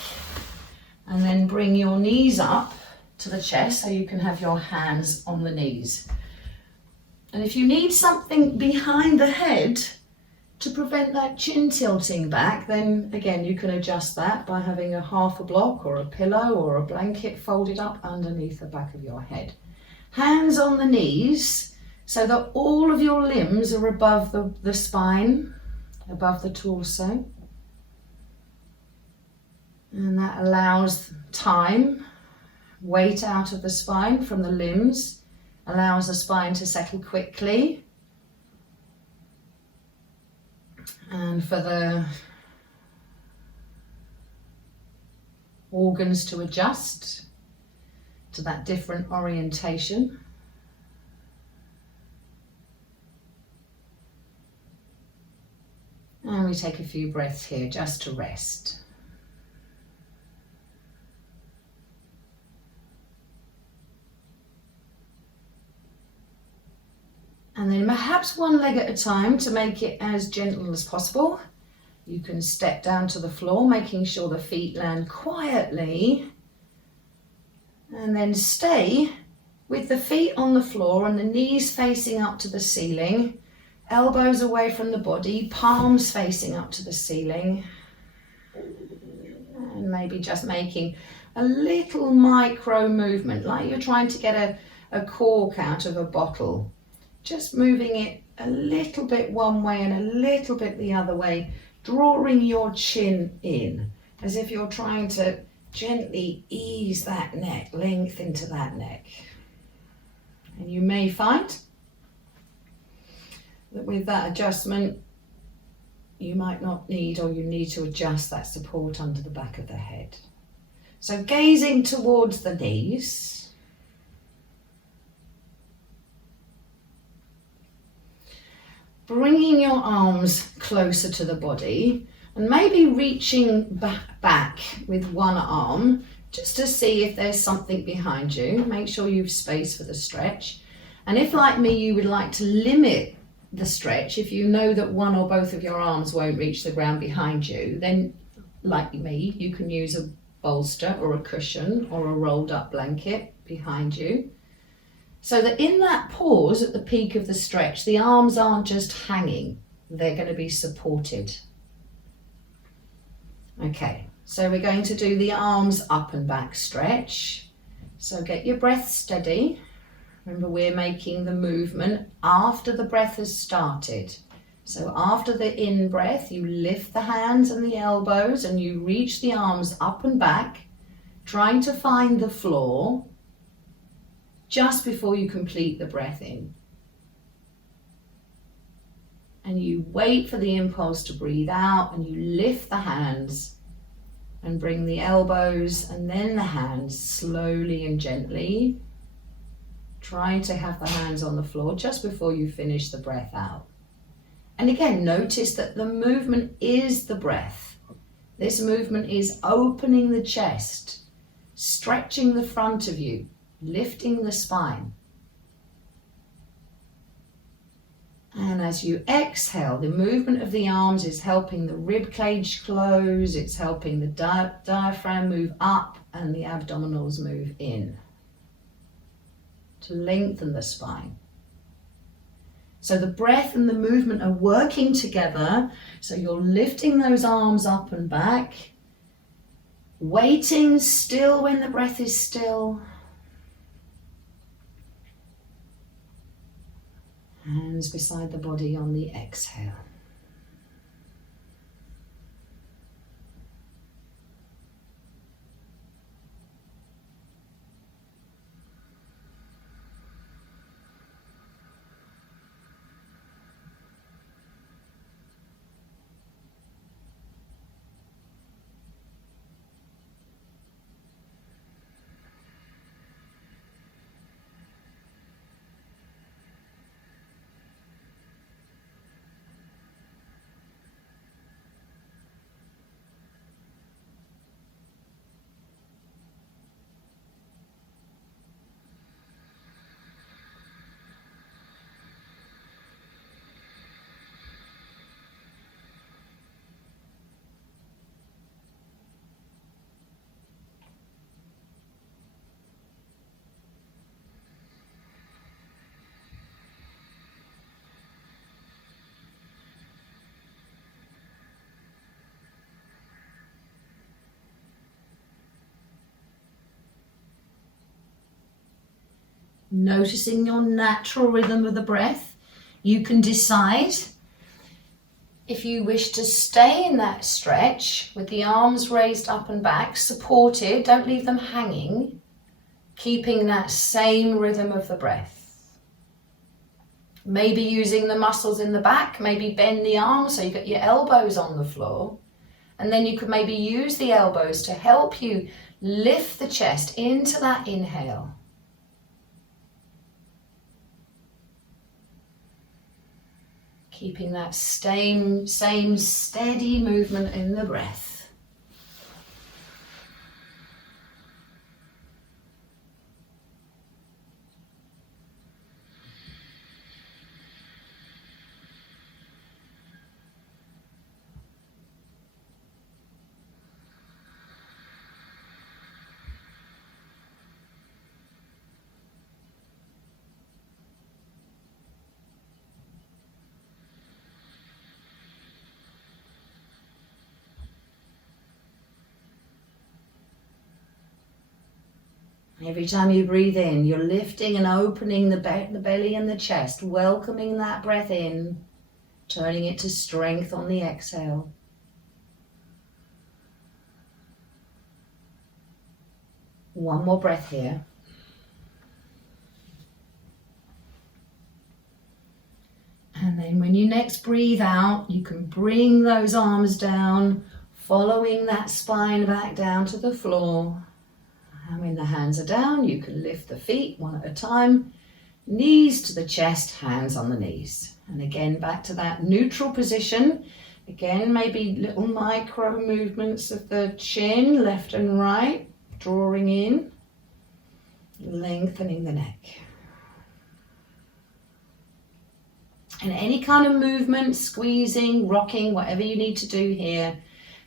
and then bring your knees up to the chest so you can have your hands on the knees. And if you need something behind the head to prevent that chin tilting back, then again you can adjust that by having a half a block or a pillow or a blanket folded up underneath the back of your head. Hands on the knees so that all of your limbs are above the spine, above the torso. And that allows time, weight out of the spine from the limbs, allows the spine to settle quickly. And for the organs to adjust to that different orientation. And we take a few breaths here just to rest. And then perhaps one leg at a time to make it as gentle as possible. You can step down to the floor, making sure the feet land quietly. And then stay with the feet on the floor and the knees facing up to the ceiling, elbows away from the body, palms facing up to the ceiling. And maybe just making a little micro movement, like you're trying to get a cork out of a bottle. just moving it a little bit one way and a little bit the other way, drawing your chin in as if you're trying to gently ease that neck, length into that neck. And you may find that with that adjustment, you might not need, or you need to adjust that support under the back of the head. So gazing towards the knees. Bringing your arms closer to the body and maybe reaching back with one arm just to see if there's something behind you. Make sure you've space for the stretch. And if, like me, you would like to limit the stretch, if you know that one or both of your arms won't reach the ground behind you, then like me, you can use a bolster or a cushion or a rolled up blanket behind you. So that in that pause at the peak of the stretch, the arms aren't just hanging, they're going to be supported. Okay, so we're going to do the arms up and back stretch. So get your breath steady. Remember, we're making the movement after the breath has started. So after the in breath, you lift the hands and the elbows and you reach the arms up and back, trying to find the floor just before you complete the breath in. And you wait for the impulse to breathe out and you lift the hands and bring the elbows and then the hands slowly and gently, trying to have the hands on the floor just before you finish the breath out. And again, notice that the movement is the breath. This movement is opening the chest, stretching the front of you, lifting the spine. And as you exhale, the movement of the arms is helping the rib cage close, it's helping the diaphragm move up and the abdominals move in to lengthen the spine. So the breath and the movement are working together. So you're lifting those arms up and back, waiting still when the breath is still. Hands beside the body on the exhale. Noticing your natural rhythm of the breath, you can decide if you wish to stay in that stretch with the arms raised up and back, supported, don't leave them hanging, keeping that same rhythm of the breath. Maybe using the muscles in the back, maybe bend the arms so you get your elbows on the floor. And then you could maybe use the elbows to help you lift the chest into that inhale. Keeping that same steady movement in the breath. Every time you breathe in, you're lifting and opening the belly and the chest, welcoming that breath in, turning it to strength on the exhale. One more breath here. And then when you next breathe out, you can bring those arms down, following that spine back down to the floor. And when the hands are down, you can lift the feet one at a time, knees to the chest, hands on the knees. And again, back to that neutral position. Again, maybe little micro movements of the chin, left and right, drawing in, lengthening the neck. And any kind of movement, squeezing, rocking, whatever you need to do here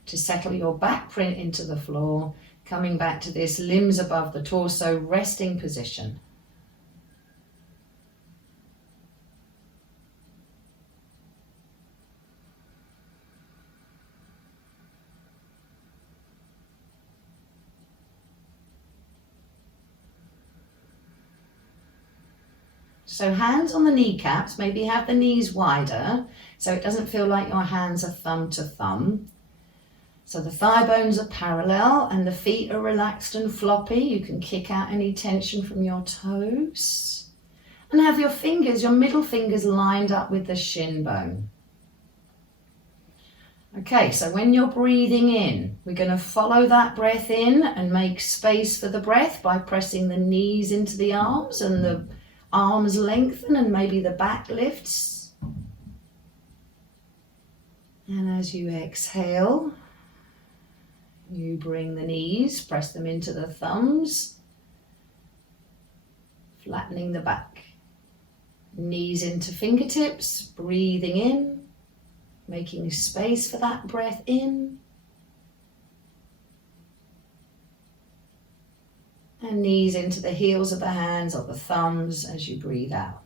to settle your back print into the floor, coming back to this limbs above the torso, resting position. So hands on the kneecaps, maybe have the knees wider so it doesn't feel like your hands are thumb to thumb. So the thigh bones are parallel and the feet are relaxed and floppy. You can kick out any tension from your toes. And have your fingers, your middle fingers lined up with the shin bone. Okay, so when you're breathing in, we're going to follow that breath in and make space for the breath by pressing the knees into the arms and the arms lengthen and maybe the back lifts. And as you exhale, you bring the knees, press them into the thumbs, flattening the back. Knees into fingertips, breathing in, making space for that breath in. And knees into the heels of the hands or the thumbs as you breathe out.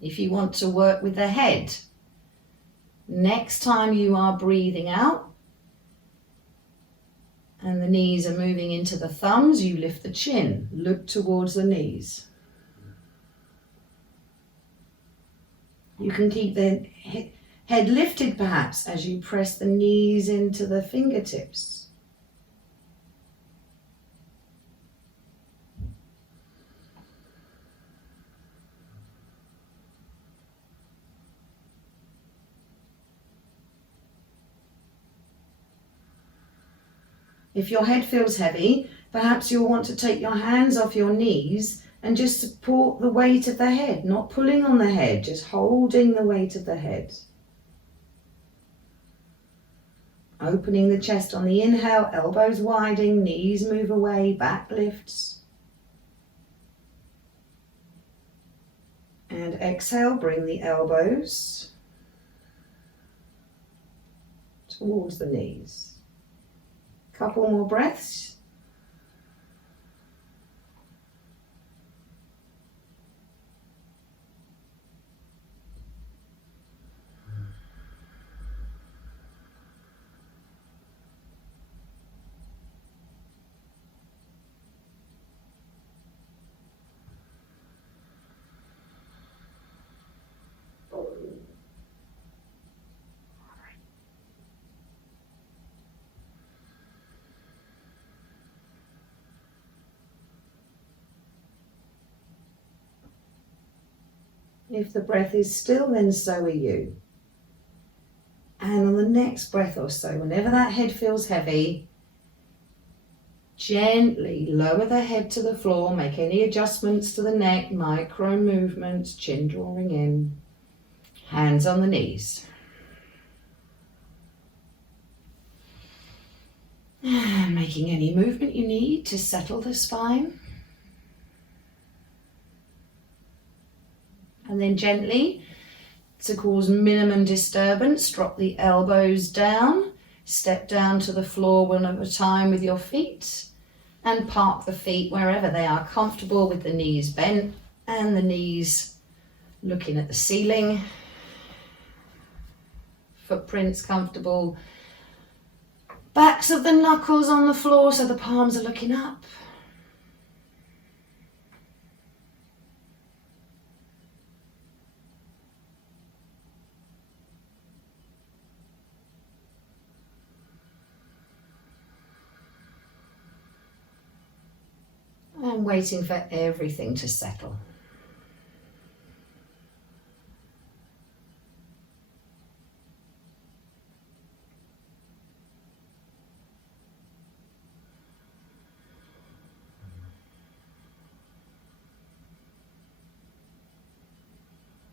If you want to work with the head, next time you are breathing out and the knees are moving into the thumbs, you lift the chin, look towards the knees. You can keep the head lifted perhaps as you press the knees into the fingertips. If your head feels heavy, perhaps you'll want to take your hands off your knees and just support the weight of the head, not pulling on the head, just holding the weight of the head. Opening the chest on the inhale, elbows widening, knees move away, back lifts. And exhale, bring the elbows towards the knees. Couple more breaths. If the breath is still, then so are you. And on the next breath or so, whenever that head feels heavy, gently lower the head to the floor, make any adjustments to the neck, micro movements, chin drawing in, hands on the knees. And making any movement you need to settle the spine. And then gently, to cause minimum disturbance, drop the elbows down, step down to the floor one at a time with your feet, and park the feet wherever they are comfortable with the knees bent and the knees looking at the ceiling. Footprints comfortable, Backs of the knuckles on the floor so the palms are looking up. And waiting for everything to settle.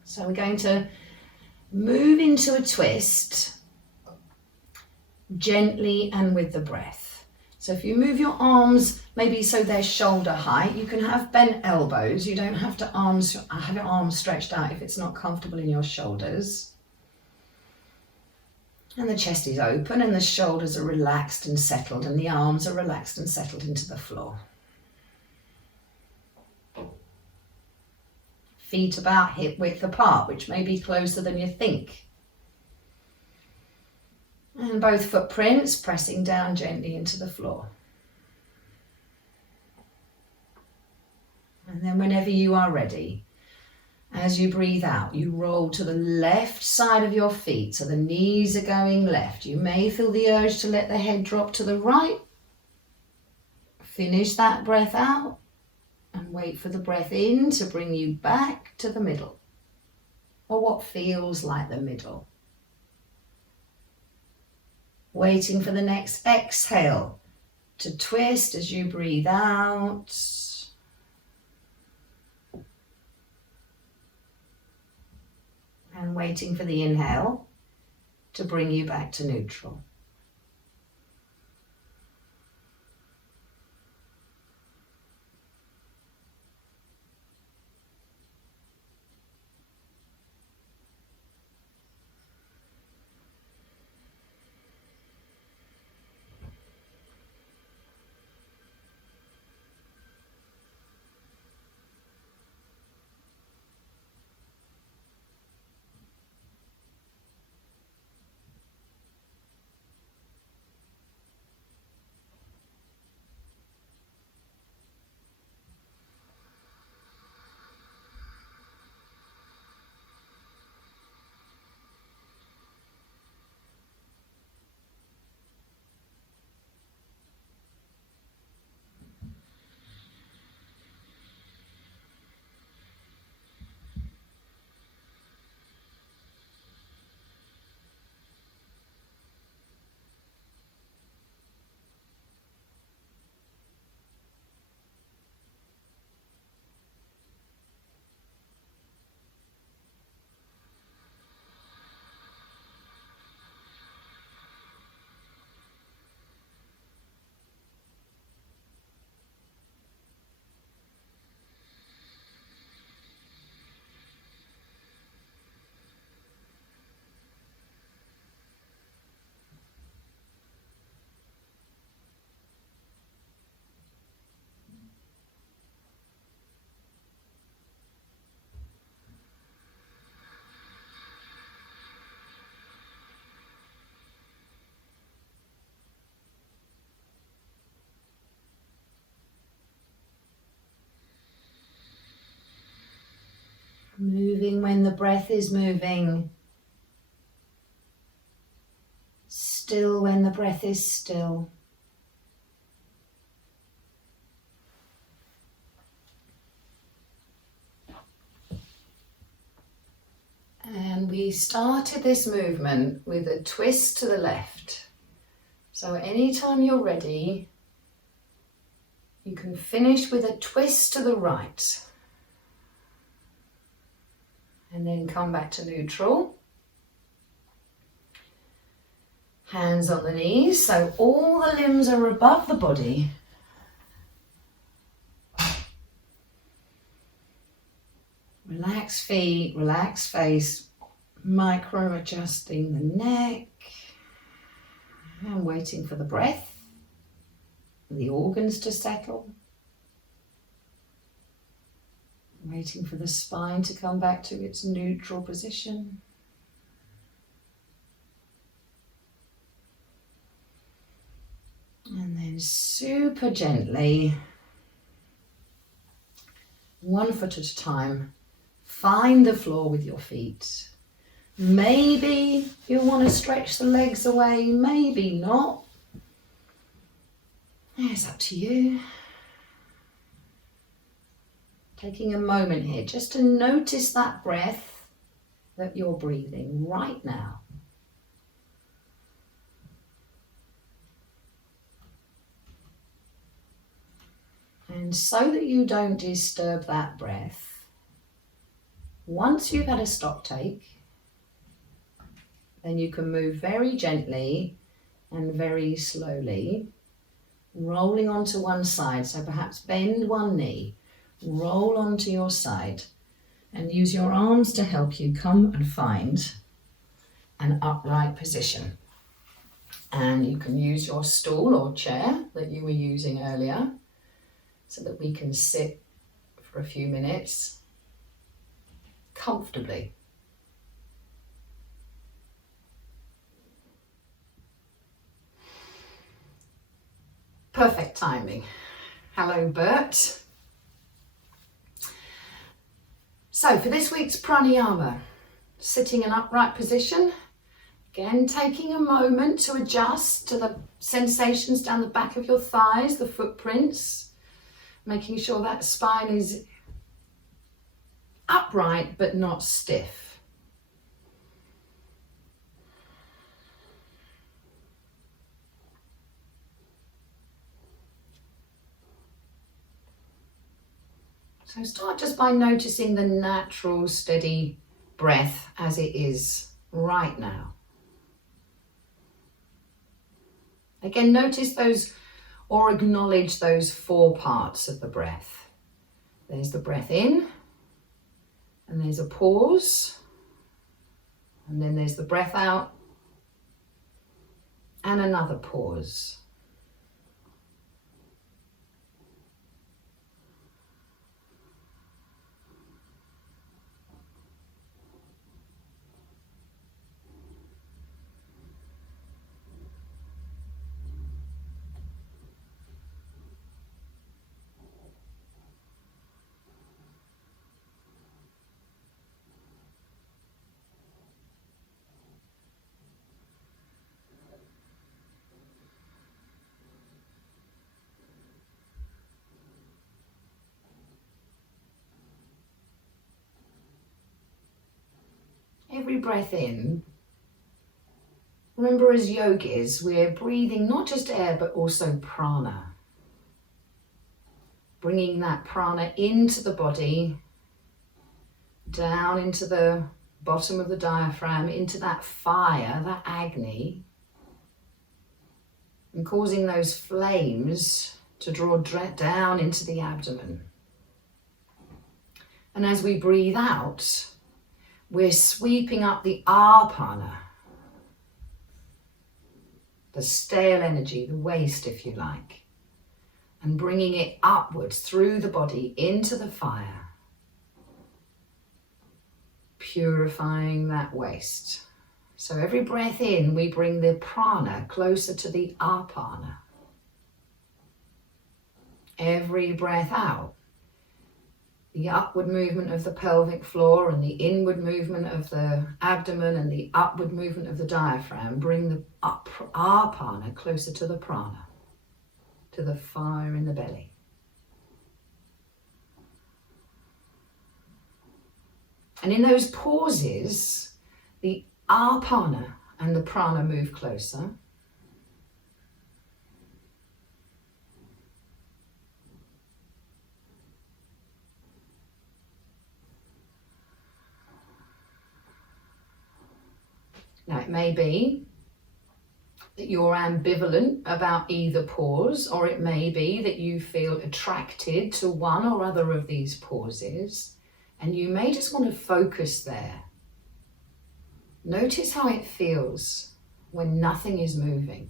So we're going to move into a twist gently and with the breath. So if you move your arms maybe so they're shoulder height, you can have bent elbows. You don't have to have your arms stretched out if it's not comfortable in your shoulders. And the chest is open and the shoulders are relaxed and settled and the arms are relaxed and settled into the floor. Feet about hip width apart, which may be closer than you think. And both footprints pressing down gently into the floor. And then whenever you are ready, as you breathe out, you roll to the left side of your feet. So the knees are going left. You may feel the urge to let the head drop to the right. Finish that breath out. And wait for the breath in to bring you back to the middle, or what feels like the middle. Waiting for the next exhale to twist as you breathe out. And waiting for the inhale to bring you back to neutral. Moving when the breath is moving. Still when the breath is still. And we started this movement with a twist to the left. So anytime you're ready, you can finish with a twist to the right. And then come back to neutral. Hands on the knees, so all the limbs are above the body. Relax feet, relax face, micro adjusting the neck. And waiting for the breath, the organs to settle. Waiting for the spine to come back to its neutral position. And super gently, 1 foot at a time, find the floor with your feet. Maybe you'll want to stretch the legs away, maybe not. It's up to you. Taking a moment here just to notice that breath that you're breathing right now. And so that you don't disturb that breath, once you've had a stock take, then you can move very gently and very slowly, rolling onto one side. So perhaps bend one knee, roll onto your side, and use your arms to help you come and find an upright position. And you can use your stool or chair that you were using earlier so that we can sit for a few minutes comfortably. Perfect timing. Hello, Bert. So for this week's pranayama, sitting in upright position, again taking a moment to adjust to the sensations down the back of your thighs, the footprints, making sure that spine is upright but not stiff. So start just by noticing the natural, steady breath as it is right now. Again, notice those or acknowledge those 4 parts of the breath. There's the breath in, and there's a pause, and then there's the breath out, and another pause. Every breath in, remember as yogis, we're breathing not just air but also prana. Bringing that prana into the body, down into the bottom of the diaphragm, into that fire, that agni, and causing those flames to draw down into the abdomen. And as we breathe out, we're sweeping up the apana, the stale energy, the waste if you like, and bringing it upwards through the body into the fire, purifying that waste. So every breath in, we bring the prana closer to the apana. Every breath out, the upward movement of the pelvic floor and the inward movement of the abdomen and the upward movement of the diaphragm bring the apana closer to the prana, to the fire in the belly. And in those pauses, the apana and the prana move closer. Now, it may be that you're ambivalent about either pause, or it may be that you feel attracted to one or other of these pauses, and you may just want to focus there. Notice how it feels when nothing is moving.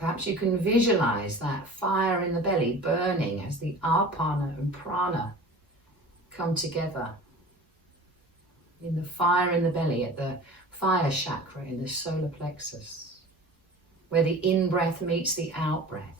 Perhaps you can visualize that fire in the belly burning as the apana and prana come together. In the fire in the belly, at the fire chakra in the solar plexus, where the in-breath meets the out-breath.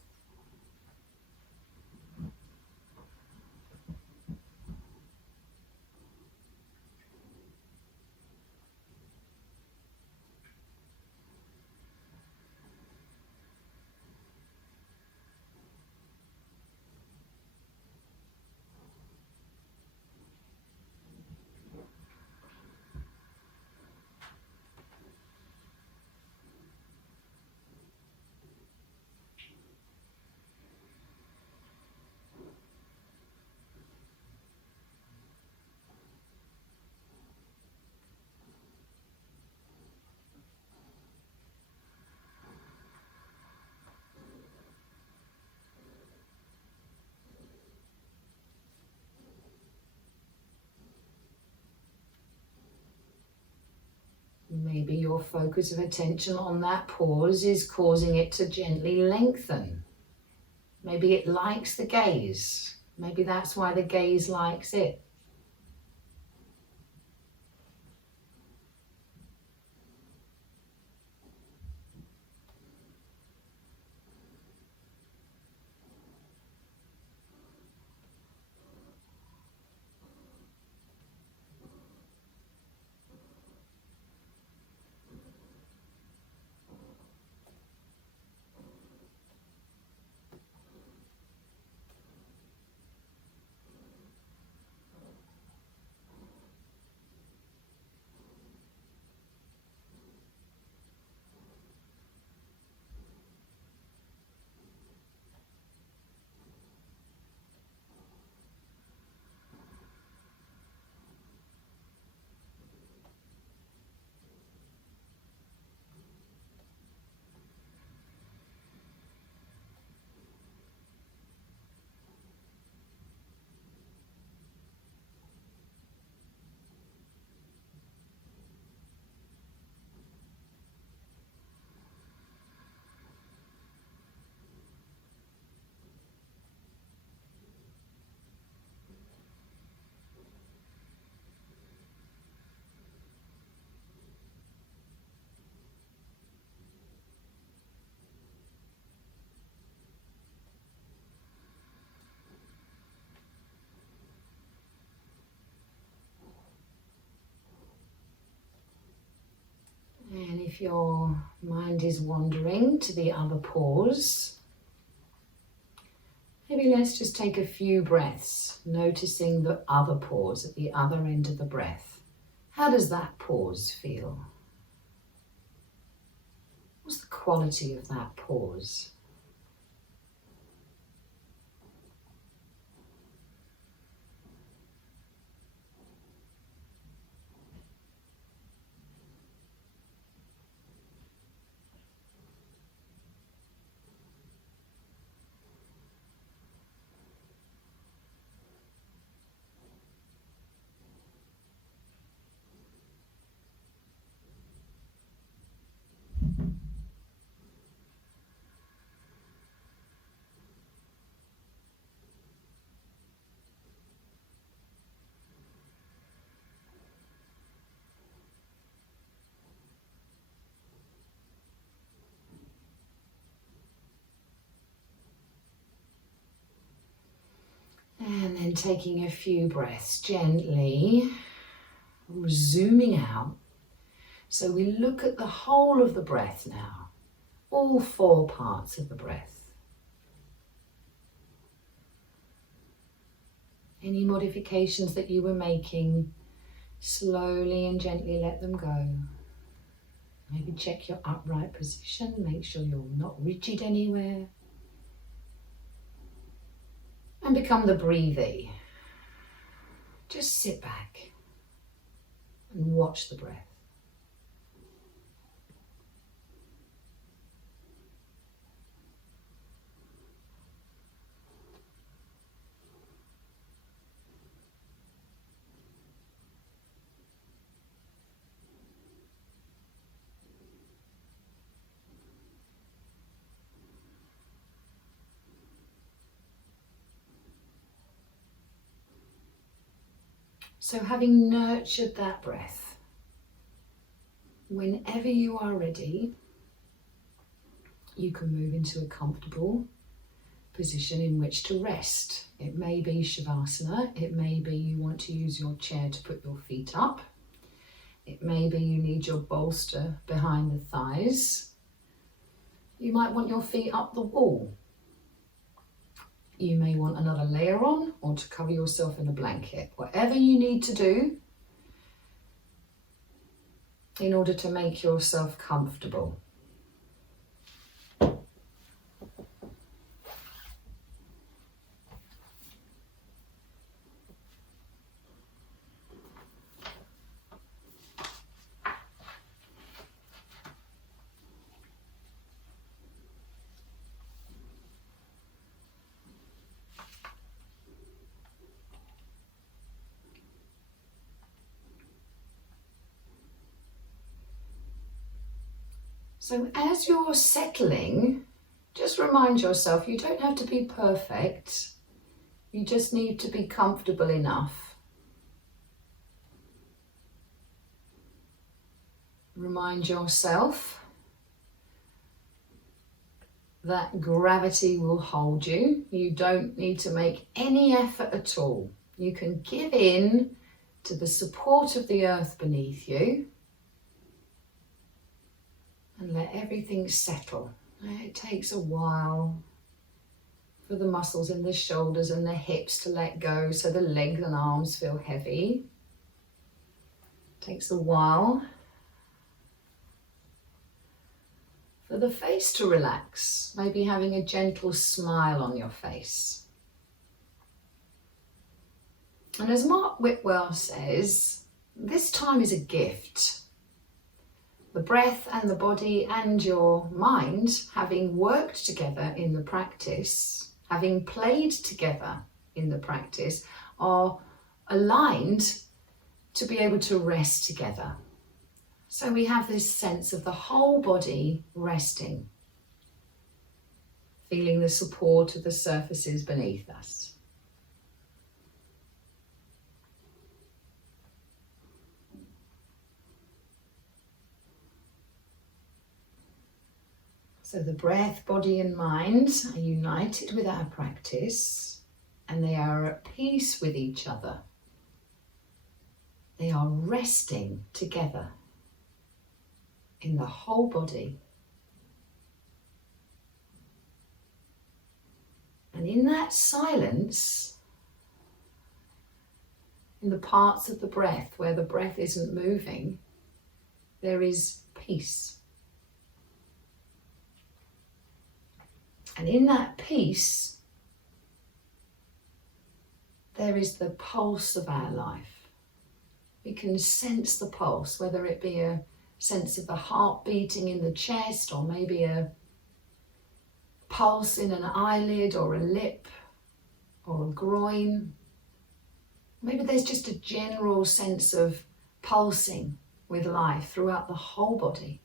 Maybe your focus of attention on that pause is causing it to gently lengthen. Maybe it likes the gaze. Maybe that's why the gaze likes it. And if your mind is wandering to the other pause, maybe let's just take a few breaths, noticing the other pause at the other end of the breath. How does that pause feel? What's the quality of that pause? And then taking a few breaths gently, zooming out. So we look at the whole of the breath now, all 4 parts of the breath. Any modifications that you were making, slowly and gently let them go. Maybe check your upright position, make sure you're not rigid anywhere. And become the breathee. Just sit back and watch the breath. So having nurtured that breath, whenever you are ready, you can move into a comfortable position in which to rest. It may be Shavasana, it may be you want to use your chair to put your feet up, it may be you need your bolster behind the thighs, you might want your feet up the wall, you may want another layer on or to cover yourself in a blanket. Whatever you need to do in order to make yourself comfortable. So as you're settling, just remind yourself you don't have to be perfect. You just need to be comfortable enough. Remind yourself that gravity will hold you. You don't need to make any effort at all. You can give in to the support of the earth beneath you and let everything settle. It takes a while for the muscles in the shoulders and the hips to let go so the legs and arms feel heavy. It takes a while for the face to relax, maybe having a gentle smile on your face. And as Mark Whitwell says, this time is a gift. The breath and the body and your mind, having worked together in the practice, having played together in the practice, are aligned to be able to rest together. So we have this sense of the whole body resting, feeling the support of the surfaces beneath us. So the breath, body and mind are united with our practice and they are at peace with each other. They are resting together in the whole body. And in that silence, in the parts of the breath where the breath isn't moving, there is peace. And in that peace, there is the pulse of our life. We can sense the pulse, whether it be a sense of the heart beating in the chest, or maybe a pulse in an eyelid or a lip or a groin. Maybe there's just a general sense of pulsing with life throughout the whole body.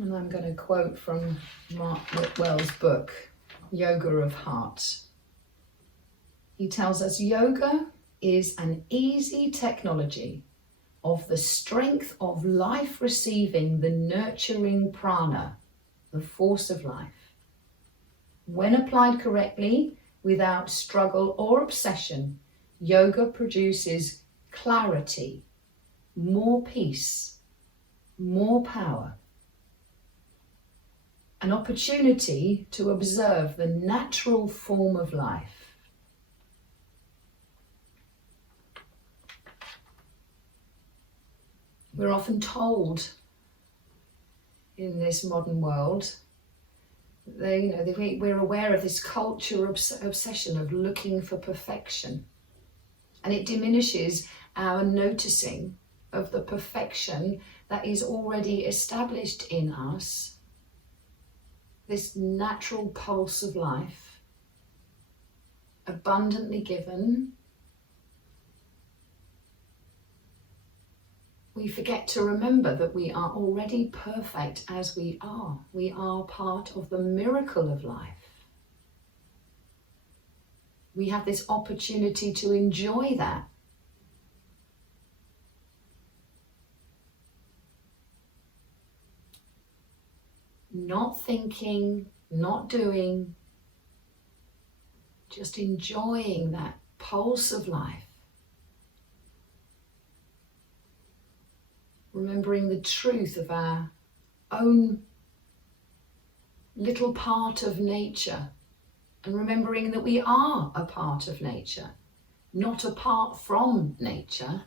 And I'm going to quote from Mark Whitwell's book, Yoga of Heart. He tells us yoga is an easy technology of the strength of life receiving the nurturing prana, the force of life. When applied correctly, without struggle or obsession, yoga produces clarity, more peace, more power. An opportunity to observe the natural form of life. We're often told in this modern world, we're aware of this culture obsession of looking for perfection, and it diminishes our noticing of the perfection that is already established in us. This natural pulse of life, abundantly given. We forget to remember that we are already perfect as we are. We are part of the miracle of life. We have this opportunity to enjoy that. Not thinking, not doing, just enjoying that pulse of life. Remembering the truth of our own little part of nature, and remembering that we are a part of nature, not apart from nature.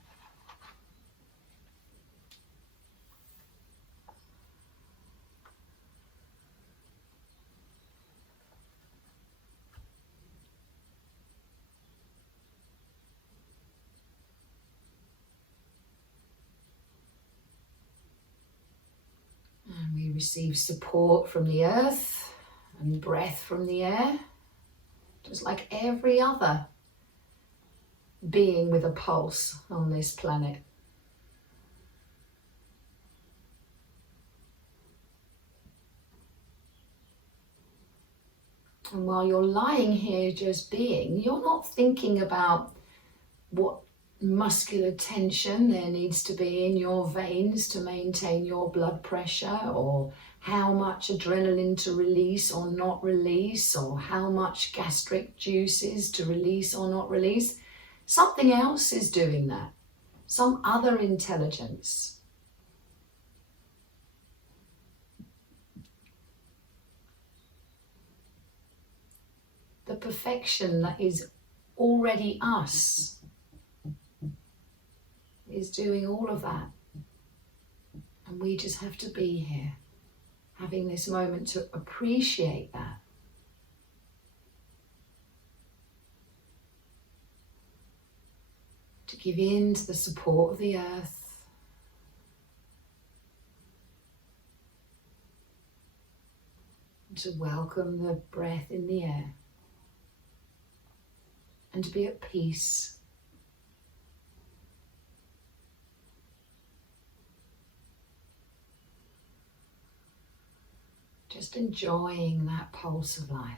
And we receive support from the earth and breath from the air, just like every other being with a pulse on this planet. And while you're lying here just being, you're not thinking about what muscular tension there needs to be in your veins to maintain your blood pressure, or how much adrenaline to release or not release, or how much gastric juices to release or not release. Something else is doing that, some other intelligence. The perfection that is already us is doing all of that. And we just have to be here, having this moment to appreciate that. To give in to the support of the earth. And to welcome the breath in the air. And to be at peace. Just enjoying that pulse of life.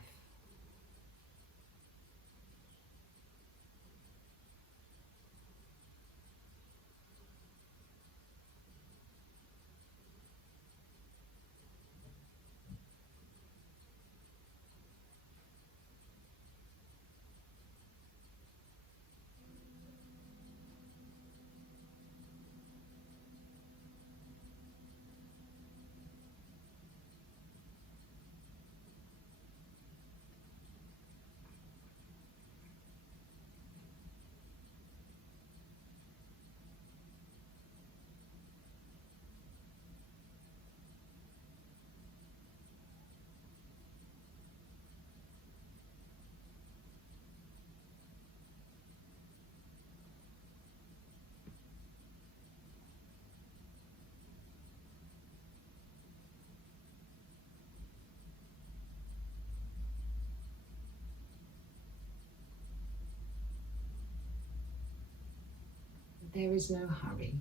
There is no hurry.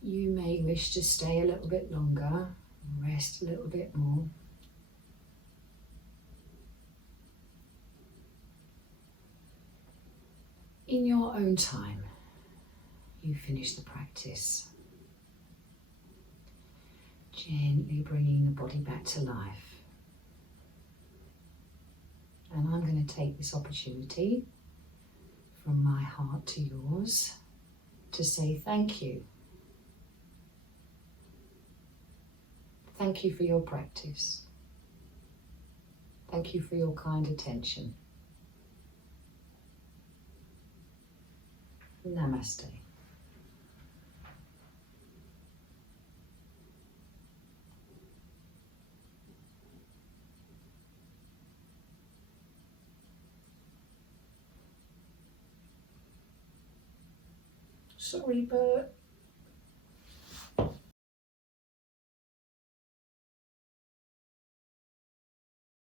You may wish to stay a little bit longer, rest a little bit more. In your own time, you finish the practice. Gently bringing the body back to life. And I'm going to take this opportunity from my heart to yours to say thank you. Thank you for your practice. Thank you for your kind attention. Namaste. Sorry, but